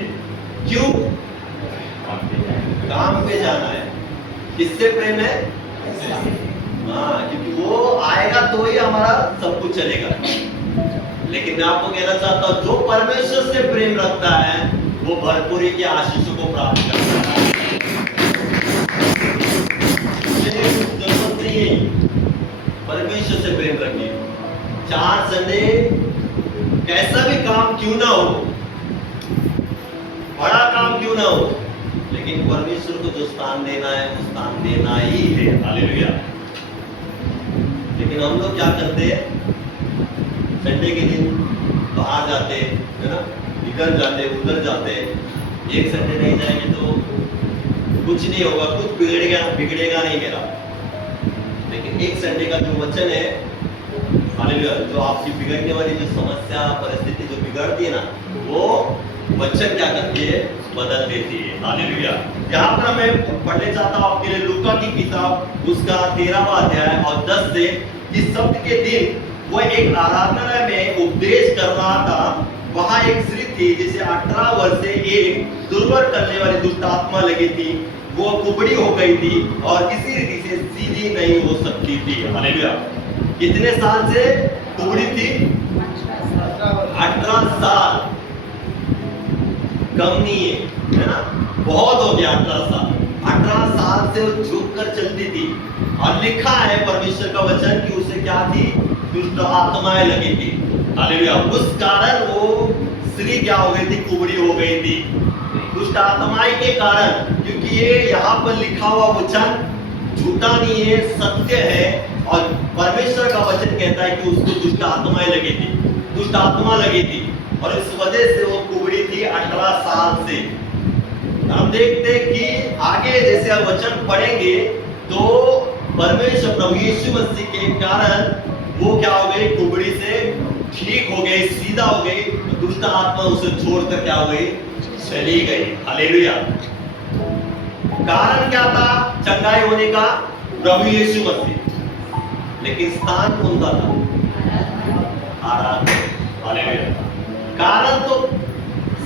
क्यों? काम पे जाना है। किससे प्रेम है? हाँ, क्योंकि वो आएगा तो ही हमारा सब कुछ चलेगा। लेकिन मैं आपको कहना चाहता हूं, जो परमेश्वर से प्रेम रखता है वो भरपूरी की आशीषों को प्राप्त करता है। जरूरत नहीं है, परमेश्वर से प्रेम रखिए। 4 संडे कैसा भी काम क्यों ना हो, बड़ा काम क्यों ना हो, लेकिन परमेश्वर को जो स्थान देना है वो स्थान देना ही है। हालेलुया। लेकिन हम लोग क्या करते हैं? संडे के दिन बाहर जाते है ना, इधर जाते उधर जाते। एक संडे नहीं जाएंगे तो कुछ नहीं होगा, कुछ बिगड़ेगा नहीं मेरा। लेकिन एक संडे का जो वचन है, हालेलुया, जो आपकी बिगड़ने वाली जो समस्या परिस्थिति जो बिगड़ती है ना, वो वचन क्या करती है? बदल देती है। हालेलुया। यहाँ पर मैं पढ़ने चाहता हूँ आपके लिए लूका की किताब, उसका 13वां अध्याय और 10 से। इस शब्द के दिन वो एक आराधनालय में उपदेश कर रहा था। वहां एक स्त्री थी जिसे 18 वर्ष से एक दुर्बल करने वाली दुष्ट आत्मा लगी थी। वो कुबड़ी हो गई थी और किसी रीति से सीधी नहीं हो सकती थी। हालेलुया। कितने साल से कुबड़ी थी? 18 साल। कम नहीं है ना, बहुत हो गया 18 साल। 18 साल से वो झुक कर चलती थी और लिखा है परमेश्वर का वचन कि उसे क्या थी? दुष्ट आत्माएं लगी थी। हालेलुया। उस कारण वो स्त्री क्या हो गई थी? कुबड़ी हो गई थी, दुष्ट आत्माएं के कारण। क्योंकि ये यहाँ पर लिखा हुआ वचन झूठा नहीं है, सत्य है। और परमेश्वर का वचन कहता है कि उसको दुष्ट आत्माएं लगी थी, दुष्ट आत्मा लगी थी और इस वजह से वो कुबड़ी थी 18 साल से। हम देखते हैं कि आगे जैसे हम वचन पढ़ेंगे तो परमेश्वर प्रभु यीशु मसीह के कारण वो क्या हो गई? कुबड़ी से ठीक हो गई, सीधा हो गई। दुष्ट आत्मा उसे छोड़कर क्या हो गई? चली गई। हालेलुया। कारण क्या था चंगाई होने का? प्रभु यीशु मसीह। लेकिन स्थान कौन सा था? आराधना। हालेलुया। कारण तो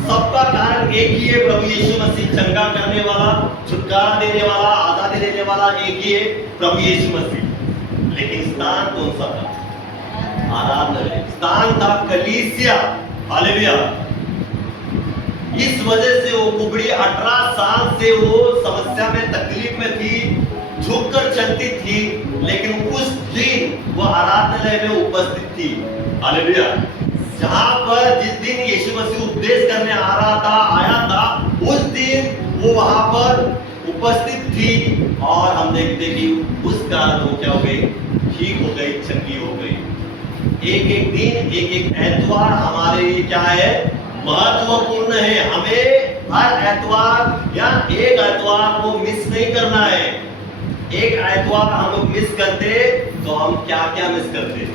सबका कारण एक ही है, प्रभु यीशु मसीह। चंगा करने वाला, छुटकारा देने वाला, आजादी देने वाला एक ही है, प्रभु यीशु मसीह। लेकिन स्थान कौन सा था? आराधना। स्थान था कलीसिया। हालेलुया। इस वजह से वो कुबड़ी 18 साल से वो समस्या में, तकलीफ में थी, झुककर चलती थी। लेकिन उस दिन वो आराधनालय में उपस्थित थी। हालेलुया। जहां पर जिस दिन यीशु मसीह उपदेश करने आया था, उस दिन वो वहां पर उपस्थित थी। और हम देखते कि उस कारण वो क्या हो गई? ठीक हो गई, चंगी हो गई। एक एक दिन, एक एक एतवार हमारे लिए क्या है? महत्वपूर्ण है। हमें हर एतवार या एक एतवार को मिस नहीं करना है। एक एतवार हम लोग मिस करते तो हम क्या क्या मिस करते?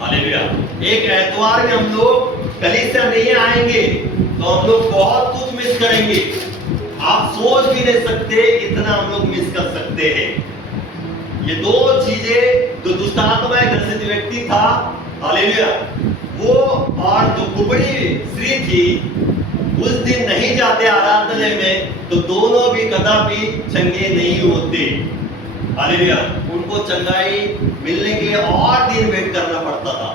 हालेलुया। एक एतवार में हम लोग कलीसिया नहीं आएंगे तो हम लोग बहुत कुछ मिस करेंगे। आप सोच भी नहीं सकते इतना हम लोग मिस कर सकते हैं। ये दो चीजें, जो दुष्ट आत्मा ग्रसित व्यक्ति था, हालेलुया, वो और जो कुबड़ी स्त्री थी, उस दिन नहीं जाते आराधनालय में तो दोनों भी कदापि चंगे नहीं होते। हालेलुया। उनको चंगाई मिलने के लिए और दिन वेट करना पड़ता था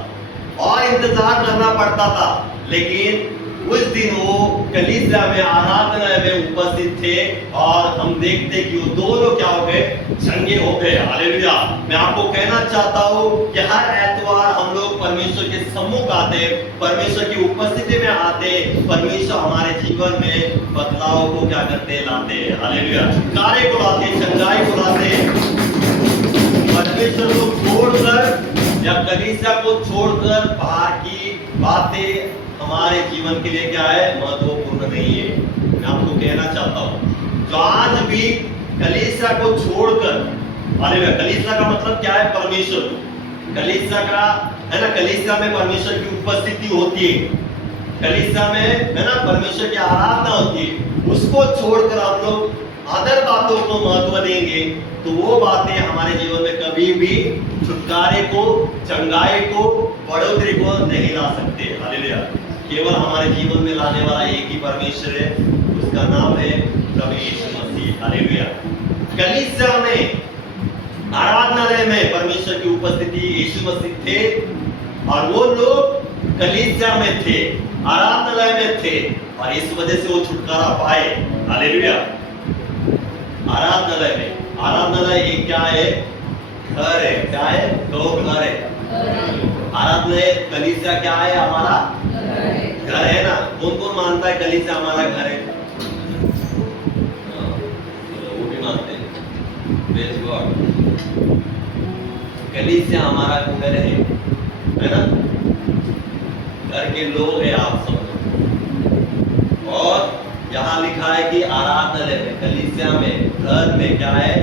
और इंतजार करना पड़ता था, लेकिन उस दिन वो कलीसिया में आराधना में उपस्थित थे और हम देखते कि वो दोनों क्या हो गए, चंगे हो गए। हालेलुया। मैं आपको कहना चाहता हूँ कि हर एतवार हम लोग परमेश्वर के सम्मुख आते, परमेश्वर की उपस्थिति में आते, परमेश्वर हमारे जीवन में बदलाव को क्या करते, लाते। हालेलुया। छुटकारे को लाते, चंगाई को लाते। परमेश्वर को छोड़कर या कलीसिया को छोड़कर बाहर की बातें हमारे जीवन के लिए क्या है, महत्वपूर्ण नहीं है। मैं आपको कहना चाहता हूं जो आज भी कलीसिया को छोड़कर, हालेलुया, कलीसिया का मतलब क्या है, परमेश्वर। कलीसिया का है ना, कलीसिया में परमेश्वर की उपस्थिति होती है, कलीसिया में है ना परमेश्वर की आराधना होती है। उसको छोड़कर हम लोग अदर बातों को महत्व देंगे तो वो बातें हमारे जीवन में कभी भी छुटकारे को, चंगाई को, बढ़ोतरी को नहीं ला सकते। हालेलुया। केवल हमारे जीवन में लाने वाला एक ही परमेश्वर है, उसका नाम है प्रभु यीशु मसीह। हालेलुया। कलीसिया में, आराधनालय में परमेश्वर की उपस्थिति यीशु मसीह थे और वो लोग कलीसिया में थे, आराधनालय में थे और इस वजह से वो छुटकारा पाए। हालेलुया। आराधनालय में, आराधनालय एक क्या है, घर है। क्या है, दो घर है। आराधनालय, कलीसिया क्या है, हमारा घर है ना। कौन कौन मानता है कलीसिया हमारा घर है? वो भी मानते हैं। Praise God। कलीसिया हमारा घर है ना। घर के लोग हैं आप सब। और यहाँ लिखा है कि आराधनालय में, कलीसिया में, घर में क्या है,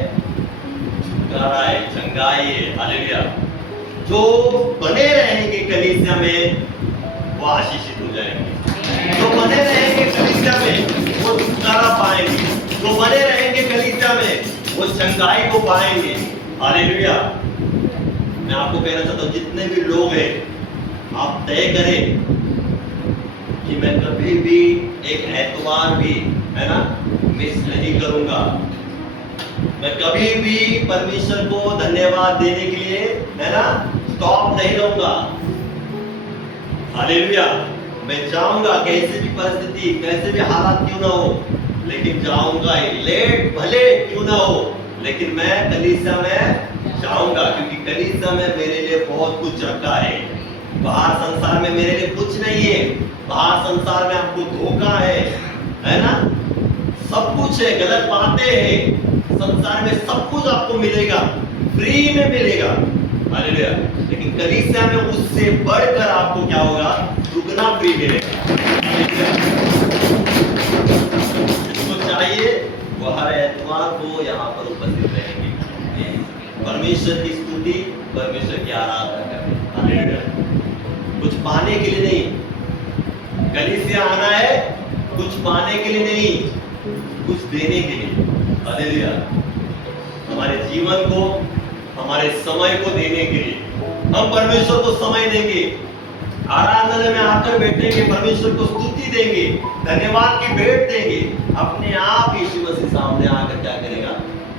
छुटकारा है, चंगाई है। हालेलुया। जो बने रहेंगे कलीसिया में वो आशीषित हो जाएंगे। जो बने रहेंगे कलीसिया में वो छुटकारा पाएंगे। जो बने रहेंगे कलीसिया में वो चंगाई को पाएंगे। हालेलुया। मैं आपको कहना चाहता हूँ जितने भी लोग हैं, आप तय करें कि मैं कभी भी एक एतवार भी है ना मिस नहीं करूंगा। मैं कभी भी परमेश्वर को धन्यवाद देने के लिए है ना स्टॉप नहीं रहूंगा। हालेलुया। मैं जाऊंगा, कैसे भी परिस्थिति, कैसे भी हालात क्यों ना हो, लेकिन जाऊंगा ही। लेट भले क्यों ना हो, लेकिन मैं कलीसिया में जाऊंगा, क्योंकि कलीसिया में मेरे लिए बहुत कुछ रखा है। बाहर संसार में मेरे लिए कुछ नहीं है। बाहर संसार में आपको धोखा है ना, सब कुछ है, गलत बातें हैं। संसार में सब कुछ आपको मिलेगा, फ्री में मिलेगा। हालेलुया। लेकिन कलीसिया में उससे बढ़कर आपको क्या होगा, दुगना फ्री मिलेगा। जिसको चाहिए वो हर एतवार को यहाँ पर उपस्थित रहेंगे, परमेश्वर की स्तुति, परमेश्वर की आराधना करें। हालेलुया। कुछ पाने के लिए नहीं, कलीसिया आना है कुछ पाने के लिए नहीं, कुछ देने के लिए। हालेलुया। हमारे जीवन को, हमारे समय को देने के लिए हम परमेश्वर को समय देंगे। आराधनालय में आकर बैठेंगे, परमेश्वर को स्तुति देंगे, धन्यवाद की भेंट देंगे। अपने आप यीशु मसीह सामने आकर क्या करेगा,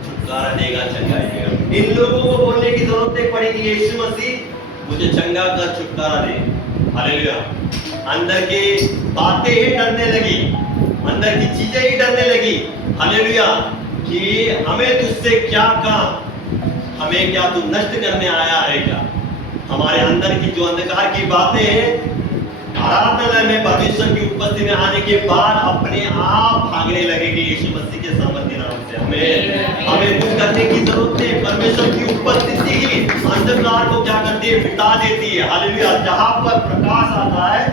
छुटकारा देगा, चंगाई देगा। इन लोगों को बोलने की जरूरत नहीं पड़ेगी, यीशु मसीह मुझे चंगा कर, छुटकारा दे। हालेलुया। अंदर की बातें ही डरने लगी, अंदर की चीजें ही डरने लगी। हालेलुया। कि हमें तुझसे क्या काम, हमें क्या तू नष्ट करने आया है क्या? हमारे अंदर की जो अंधकार की बातें हैं, आराधनालय में परमेश्वर की उपस्थिति में आने के बाद अपने आप भागने लगेगी यीशु मसीह के सामर्थ्य नाम से। हमें कुछ करने की जरूरत नहीं। परमेश्वर की उपस्थिति ही अंधकार को क्या करती है, मिटा देती है। हालेलुया। जहां पर प्रकाश आता है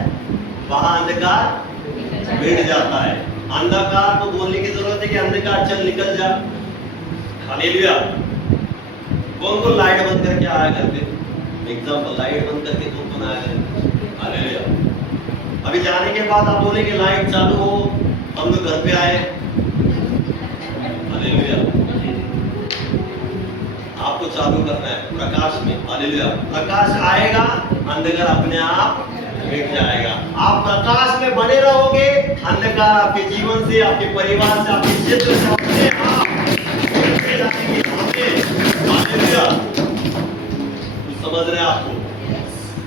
वहां अंधकार मिट जाता है। अंधकार को बोलने की जरूरत है कि अंधकार चल निकल जा। हालेलुया। कौन कौन लाइट बंद करके आया करते, एग्जाम्पल, लाइट बंद करके कौन कौन आया करते? हालेलुया। अभी जाने के बाद आप बोलेंगे लाइट चालू हो, हम लोग घर पे आए। हालेलुया। आपको चालू करना है प्रकाश में। हालेलुया। प्रकाश आएगा, अंधकार अपने आप मिट जाएगा। आप प्रकाश में बने रहोगे, अंधकार आपके जीवन से, आपके परिवार से, आपके क्षेत्र से अपने आप मिटते जाएंगे। हालेलुया। कुछ समझ रहे हैं आपको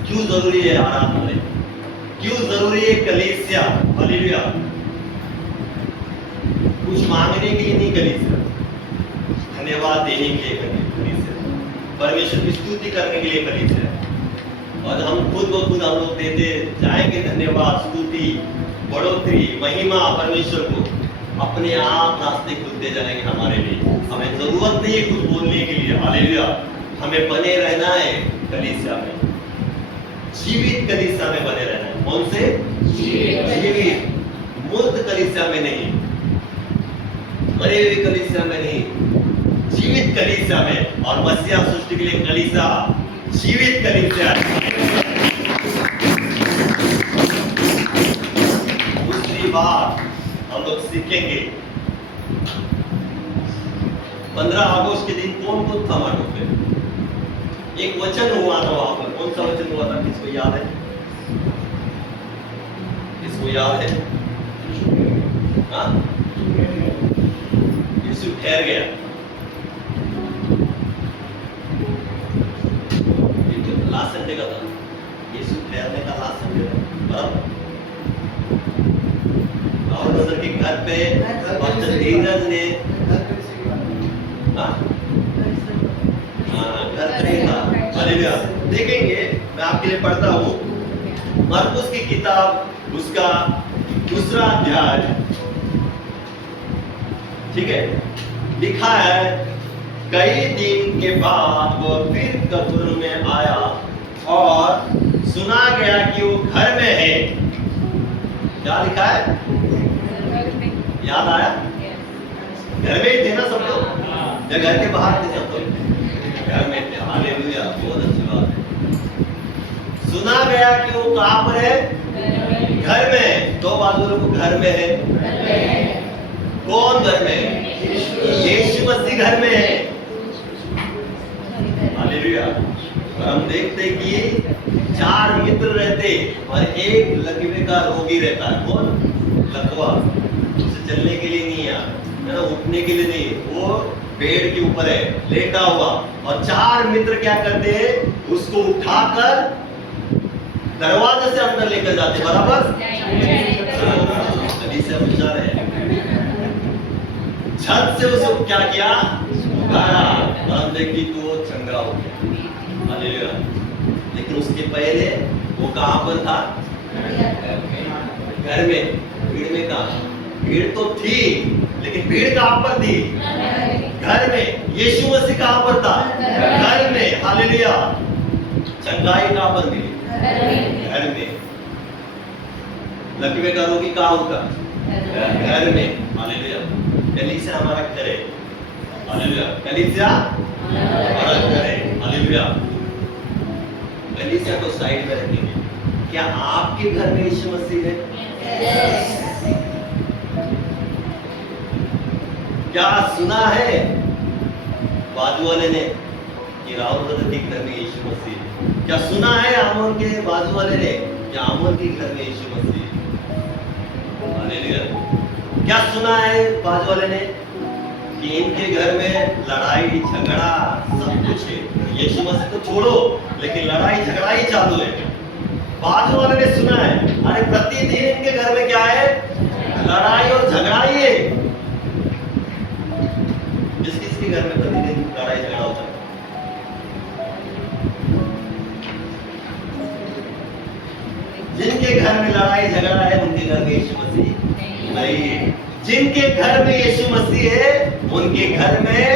क्यों जरूरी है आराधना, क्यों जरूरी है कलीसिया? हालेलुया। कुछ मांगने के लिए नहीं कलीसिया, धन्यवाद देने के लिए कलीसिया, परमेश्वर की स्तुति करने के लिए कलीसिया। और हम खुद ब खुद हम लोग देते जाएंगे धन्यवाद, स्तुति, बढ़ोतरी, महिमा परमेश्वर को, अपने आप रास्ते खुलते जाएंगे हमारे लिए। हमें जरूरत नहीं है कुछ बोलने के लिए। हालेलुया। हमें बने रहना है कलीसिया में, जीवित कलीसिया में बने रहना है। कौन से? जीवित, मूर्त कलीसिया में नहीं, मरे हुए कलीसिया में नहीं, जीवित कलीसिया में। और मसीहा सृष्टि के लिए कलीसिया जीवित कलीसिया है। दूसरी बात हम लोग सीखेंगे, 15 अगस्त के दिन कौन कौन था मानो पे? एक वचन हुआ था वहां पर। कौन सा वचन हुआ था? किसको याद है? किसको याद है? हाँ, यीशु ठहर गया। लास्ट संडे का था, यीशु ठहरने का लास्ट संडे था। और सर के घर पे पास्टर धीरज ने घर पे था। हालेलुया। देखेंगे, मैं आपके लिए पढ़ता हूँ मरकुस की किताब, उसका 2 अध्याय। ठीक है, लिखा है कई दिन के बाद वह फिर कब्र में आया और सुना गया कि वो घर में है। क्या लिखा है? याद आया? घर में ही थे ना सब लोग, या घर के बाहर थे सब लोग? घर में थे। हालेलुया, बहुत अच्छी बात है। सुना गया कि वो कहाँ पर है? घर में। तो बाजू को घर में है। कौन घर में? यीशु मसीह घर में है। हालेलुया। और हम देखते कि 4 मित्र रहते और एक लकवे का रोगी रहता है। कौन? लकवा। उसे चलने के लिए नहीं है ना, उठने के लिए नहीं, वो पेड़ के ऊपर है लेटा हुआ। और 4 मित्र क्या करते हैं? उसको उठाकर दरवाजे से अंदर लेकर जाते। बराबर? कलीसिया विचार है। छत से उसे क्या किया? उतारा। और हम देखी तो वो चंगा हो गया। हालेलुया। लेकिन उसके पहले वो कहां पर था? घर में। भीड़ में कहा? भीड़ तो थी, लेकिन भीड़ कहां पर थी? घर में। यीशु मसीह कहां पर था? घर में। हालेलुया। चंगाई कहां पर मिली? घर में। लकवे का रोगी कहां होगा? घर में। हालेलुया। कलीसिया हमारा घर है। हालेलुया। कलीसिया हमारा घर है। हालेलुया। कलीसिया को साइड में रखेंगे। क्या आपके घर में यीशु मसीह है? क्या सुना है बाजू वाले ने कि राहुल ब्रदर के घर में यीशु मसीह है? क्या सुना है आमोन के बाजू वाले ने कि आमोन के घर में यीशु मसीह है? हालेलुया। क्या सुना है बाजू वाले ने कि इनके घर में लड़ाई झगड़ा सब कुछ है? यीशु मसीह तो छोड़ो, लेकिन लड़ाई झगड़ा ही चालू है। बाजू वाले ने सुना है, अरे प्रतिदिन इनके घर में क्या है? लड़ाई और झगड़ा ही है। जिस किसके घर में प्रतिदिन लड़ाई झगड़ा होता है? जिनके घर में लड़ाई झगड़ा है उनके घर में यीशु मसीह नहीं है। जिनके घर में यीशु मसीह है उनके घर में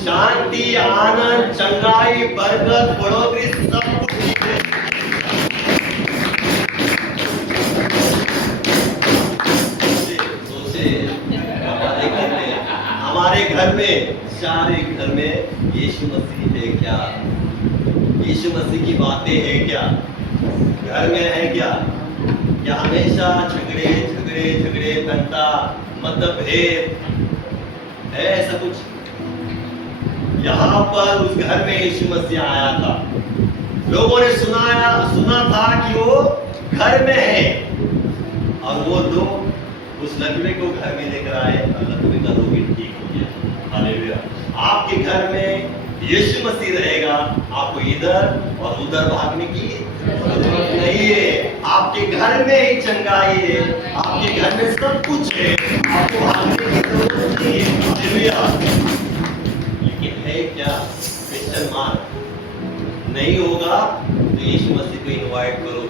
शांति, आनंद, चंगाई, बरकत, बढ़ोतरी सब कुछ है। हमारे घर में, सारे घर में यीशु मसीह है क्या? यीशु मसीह की बातें हैं क्या? घर में है क्या? या हमेशा झगड़े झगड़े झगड़े बनता, मतभेद है ऐसा कुछ? यहाँ पर उस घर में यीशु मसीह आया था। लोगों ने सुना था कि वो घर में है, और वो लोग उस लकवे को घर में लेकर आए और लकवे का रोगी ठीक हो गया। हालेलुया। आपके घर में यीशु मसीह रहेगा, आपको इधर और उधर भागने की जरूरत नहीं है। आपके घर में ही चंगाई है, आपके घर में सब कुछ है, आपको भागने की जरूरत नहीं है। हालेलुया। लेकिन है क्या? क्रिश्चियन मान नहीं होगा तो यीशु मसीह को इनवाइट करो,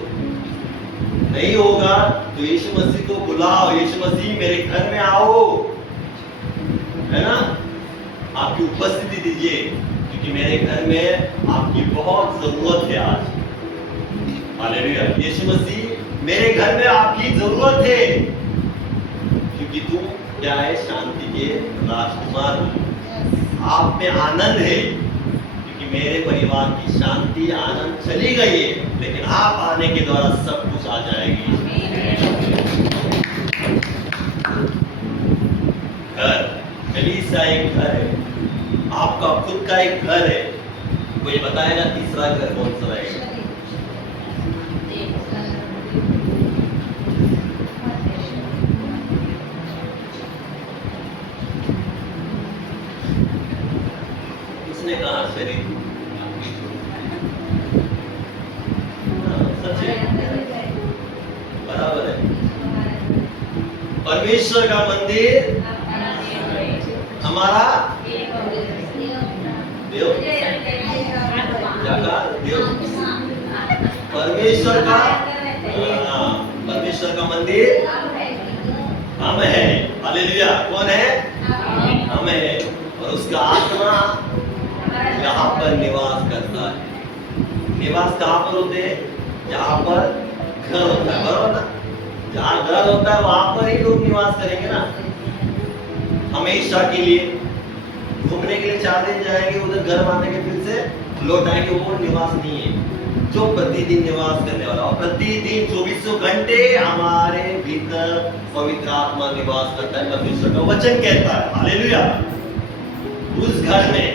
नहीं होगा तो यीशु मसीह को बुलाओ, यीशु मसीह मेरे घर में आओ, है ना? आपकी उपस्थिति दीजिए, क्योंकि मेरे घर में आपकी बहुत जरूरत है आज। हालेलुया। यीशु मसीह मेरे घर में आपकी जरूरत है, क्योंकि तुम क्या है? शांति के राजकुमार हो। आप में आनंद है, क्योंकि मेरे परिवार की शांति आनंद चली गई है, लेकिन आप आने के द्वारा सब कुछ आ जाएगी। घर, कलीसिया एक घर है, आपका खुद का एक घर है। कोई बताएगा तीसरा घर कौन सा रहेगा? किसने कहा शरीर? सच है, बराबर है। परमेश्वर का मंदिर हमारा देव, क्या कहा? देव, परमेश्वर का, परमेश्वर का मंदिर हम है। हालेलुया। कौन है? हम है, और उसका आत्मा यहाँ पर निवास करता है। निवास कहाँ पर होते हैं? जहाँ पर घर होता है, बराबर ना? जहाँ घर होता है वहां पर ही लोग निवास करेंगे ना, हमेशा के लिए। घूमने के लिए 4 दिन जाएंगे, उधर घर आने के फिर से लौट आएंगे, वो निवास नहीं है। जो प्रतिदिन निवास करने वाला, और प्रतिदिन 24 घंटे हमारे भीतर पवित्र आत्मा निवास करता है। परमेश्वर का वचन कहता है। हालेलुया। उस घर में,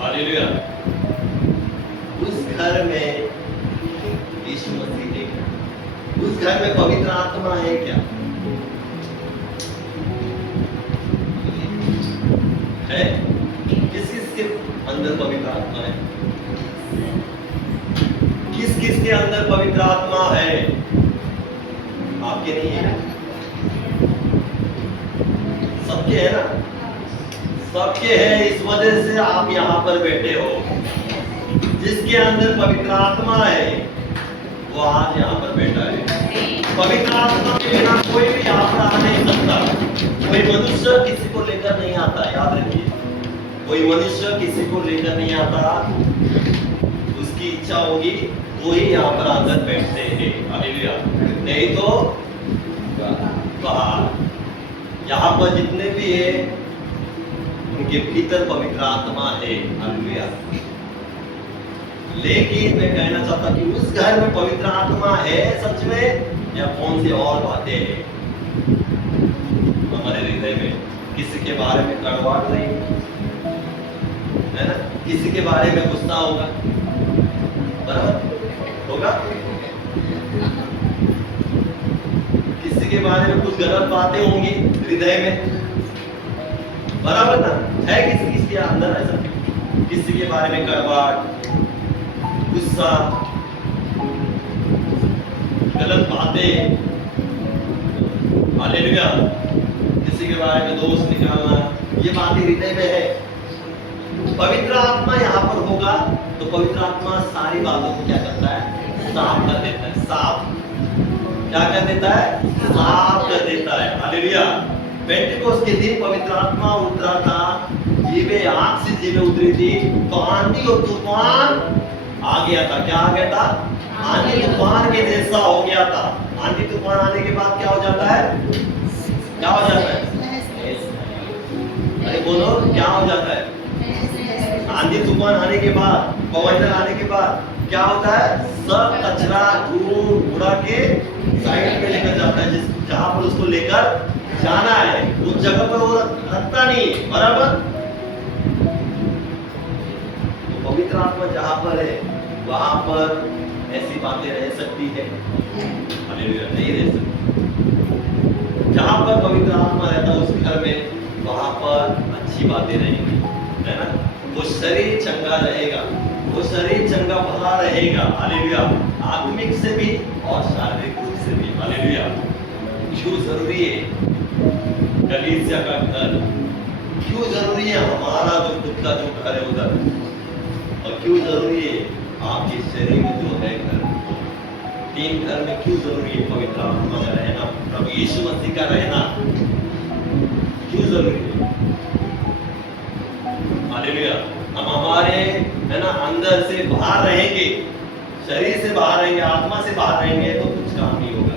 हालेलुया, उस घर में यीशु मसीह है। उस घर में पवित्र आत्मा है क्या? है? किस किस के अंदर पवित्र आत्मा है? किस किस के अंदर पवित्र आत्मा है? आपके नहीं है? सबके है ना? सबके है। इस वजह से आप यहाँ पर बैठे हो। जिसके अंदर पवित्र आत्मा है वो आज यहाँ पर बैठा है। पवित्र आत्मा के बिना कोई भी यहाँ पर आ नहीं सकता। कोई मनुष्य किसी को लेकर नहीं आता, याद रखिए। कोई मनुष्य किसी को लेकर नहीं आता, उसकी इच्छा होगी तो ही यहाँ पर आकर बैठते हैं। हालेलुया। नहीं तो बाहर। यहाँ पर जितने भी है उनके भीतर पवित्र आत्मा है। हालेलुया। लेकिन मैं कहना चाहता कि उस घर में पवित्र आत्मा है सच में, या कौन सी और बातें हैं हमारे हृदय में? किसी के बारे में कड़वाहट नहीं है ना? किसी के बारे में गुस्सा होगा, बराबर होगा? किसी के बारे में कुछ गलत बातें होंगी हृदय में, बराबर ना? है किसी के अंदर ऐसा? किसी के बारे में कड़वाहट, गुस्सा, गलत बातें, हालेलुया, किसी के बारे में दोष निकालना, ये बातें हृदय में है। पवित्र आत्मा यहाँ पर होगा तो पवित्र आत्मा सारी बातों को क्या करता है? साफ कर देता है। साफ क्या कर देता है? साफ कर देता है। हालेलुया। पेंटेकोस्ट के दिन पवित्र आत्मा उतरा था, जीवे आग से जीवे उतरी थी, तो आंधी और तूफान आ गया था। क्या आ गया था? आंधी तूफान के जैसा हो गया था। आंधी तूफान आने के बाद क्या हो जाता है? क्या हो जाता है? अरे बोलो, क्या हो जाता है? आंधी तूफान आने के बाद, पवन आने के बाद क्या होता है? सब कचरा धूल उड़ा के साइड पे लेकर जाता है, जिस जहां पर उसको लेकर जाना है उस जगह पर वो रखता नहीं है, बराबर? तो पवित्र आत्मा जहां पर है वहां पर ऐसी बातें रह सकती है? हालेलुया, नहीं रह सकती। जहां पर पवित्र आत्मा रहता है उस घर में, वहां पर अच्छी बातें रहेंगी, है ना? वो शरीर चंगा रहेगा, वो शरीर चंगा भला रहेगा। हालेलुया, आत्मिक से भी और शारीरिक रूप से भी। हालेलुया, क्यों जरूरी है कलीसिया का घर? क्यों जरूरी है हमारा जो खुद का जो घर है उधर? और क्यों जरूरी है आपके शरीर में जो है घर? 3 घर में क्यों जरूरी है पवित्र आत्मा का रहना, प्रभु यीशु मसीह का रहना क्यों जरूरी है? हालेलुया, हम हमारे, है ना, अंदर से बाहर रहेंगे, शरीर से बाहर रहेंगे, आत्मा से बाहर रहेंगे तो कुछ काम नहीं होगा।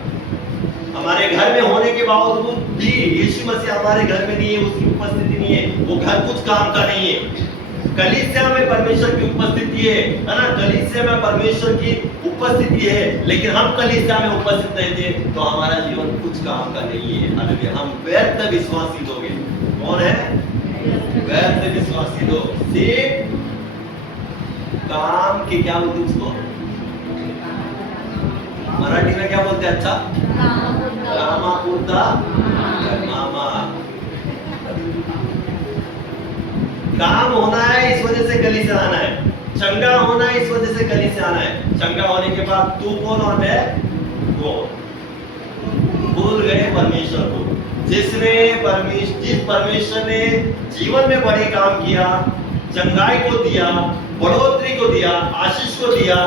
हमारे घर में होने के बावजूद भी यीशु मसीह हमारे घर में नहीं है, उसकी उपस्थिति नहीं है, वो घर कुछ काम का नहीं है। कलीसिया में परमेश्वर की उपस्थिति है ना? कलीसिया में परमेश्वर की उपस्थिति है, लेकिन हम कलीसिया में उपस्थित नहीं थे तो हमारा जीवन कुछ काम का नहीं है। हालेलुया, हम व्यर्थ विश्वासी लोग हैं। कौन है? व्यर्थ विश्वासी लोग। सिर्फ काम के, क्या बोलते उसको मराठी में क्या बोलते हैं? अच्छा, कामापुरता मामा। काम होना है इस वजह से गली से आना है, चंगा होना है इस वजह से गली से आना है। चंगा होने के बाद तू कौन और मैं कौन? भूल गए परमेश्वर को। जिस परमेश्वर ने जीवन में बड़े काम किया, चंगाई को दिया, बढ़ोतरी को दिया, आशीष को दिया,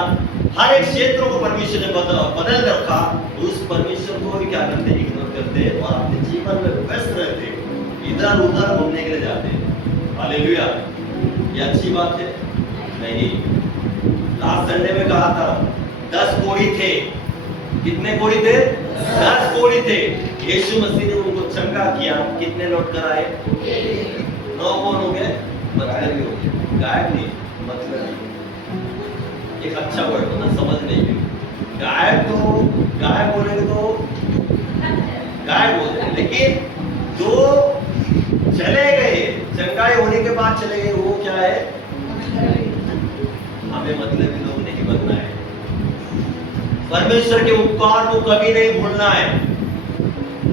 हर एक क्षेत्र को परमेश्वर ने बदल रखा, उस परमेश्वर को भी क्या करते? इग्नोर करते और अपने जीवन में व्यस्त रहते, इधर उधर घूमने के लिए जाते। हालेलुया, ये अच्छी बात है? नहीं। लास्ट संडे में कहा था 10 कोढ़ी थे। कितने कोढ़ी थे? 10 कोढ़ी थे। यीशु मसीह ने उनको चंगा किया, कितने लौट कर आए? 9 कौन हो गए? मतलब हो गए, गायब नहीं, मतलब एक अच्छा वर्ड ना, समझ नहीं गए। गायब तो गायब बोलेंगे तो गायब हो जाए, लेकिन जो चले गए, चंगाई होने के बाद चले गए, वो क्या है? हमें मतलब लोग नहीं बनना है। परमेश्वर के उपकार को कभी नहीं भूलना है।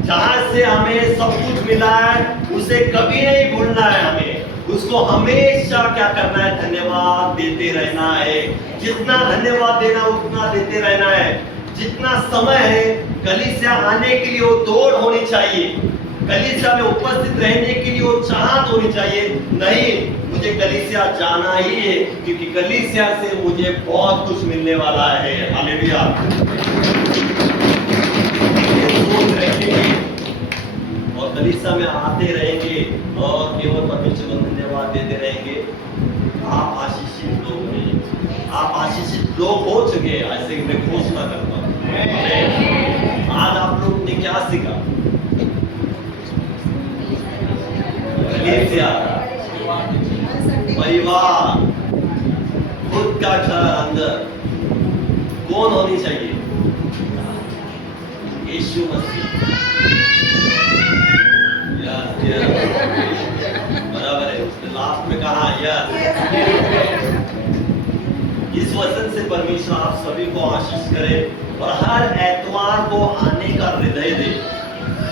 जहां से हमें सब कुछ मिला है उसे कभी नहीं भूलना है। हमें उसको हमेशा क्या करना है? धन्यवाद देते रहना है। जितना धन्यवाद देना उतना देते रहना है। जितना समय है कलीसिया आने के लिए वो दौड़ होनी चाहिए, कलीसिया में उपस्थित रहने के लिए वो चाहत होनी चाहिए। नहीं, मुझे कलीसिया जाना ही है क्योंकि कलीसिया से मुझे बहुत कुछ मिलने वाला है। हालेलुया, और कलीसिया में आते रहेंगे और केवल परमेश्वर को धन्यवाद देते रहेंगे। आप आशीषित लोग नहीं, आप आशीषित लोग हो चुके। ऐसे मैं घोषणा करता हूँ। आज आप लोग ने क्या सीखा? कलीसिया, परिवार, खुद का घर अंदर कौन होनी चाहिए? यीशु मसीह। बराबर है, उसने लास्ट में कहा यस। इस वचन से परमेश्वर आप सभी को आशीष करे और हर एतवार को आने का हृदय दे,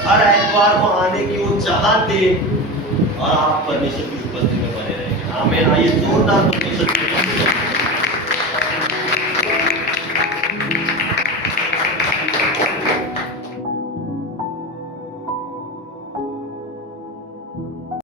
हर एतवार को आने की वो चाहत दे और आप परमेश्वर की उपस्थिति में बने रहेंगे। आमीन। आइए जोरदार परमेश्वर की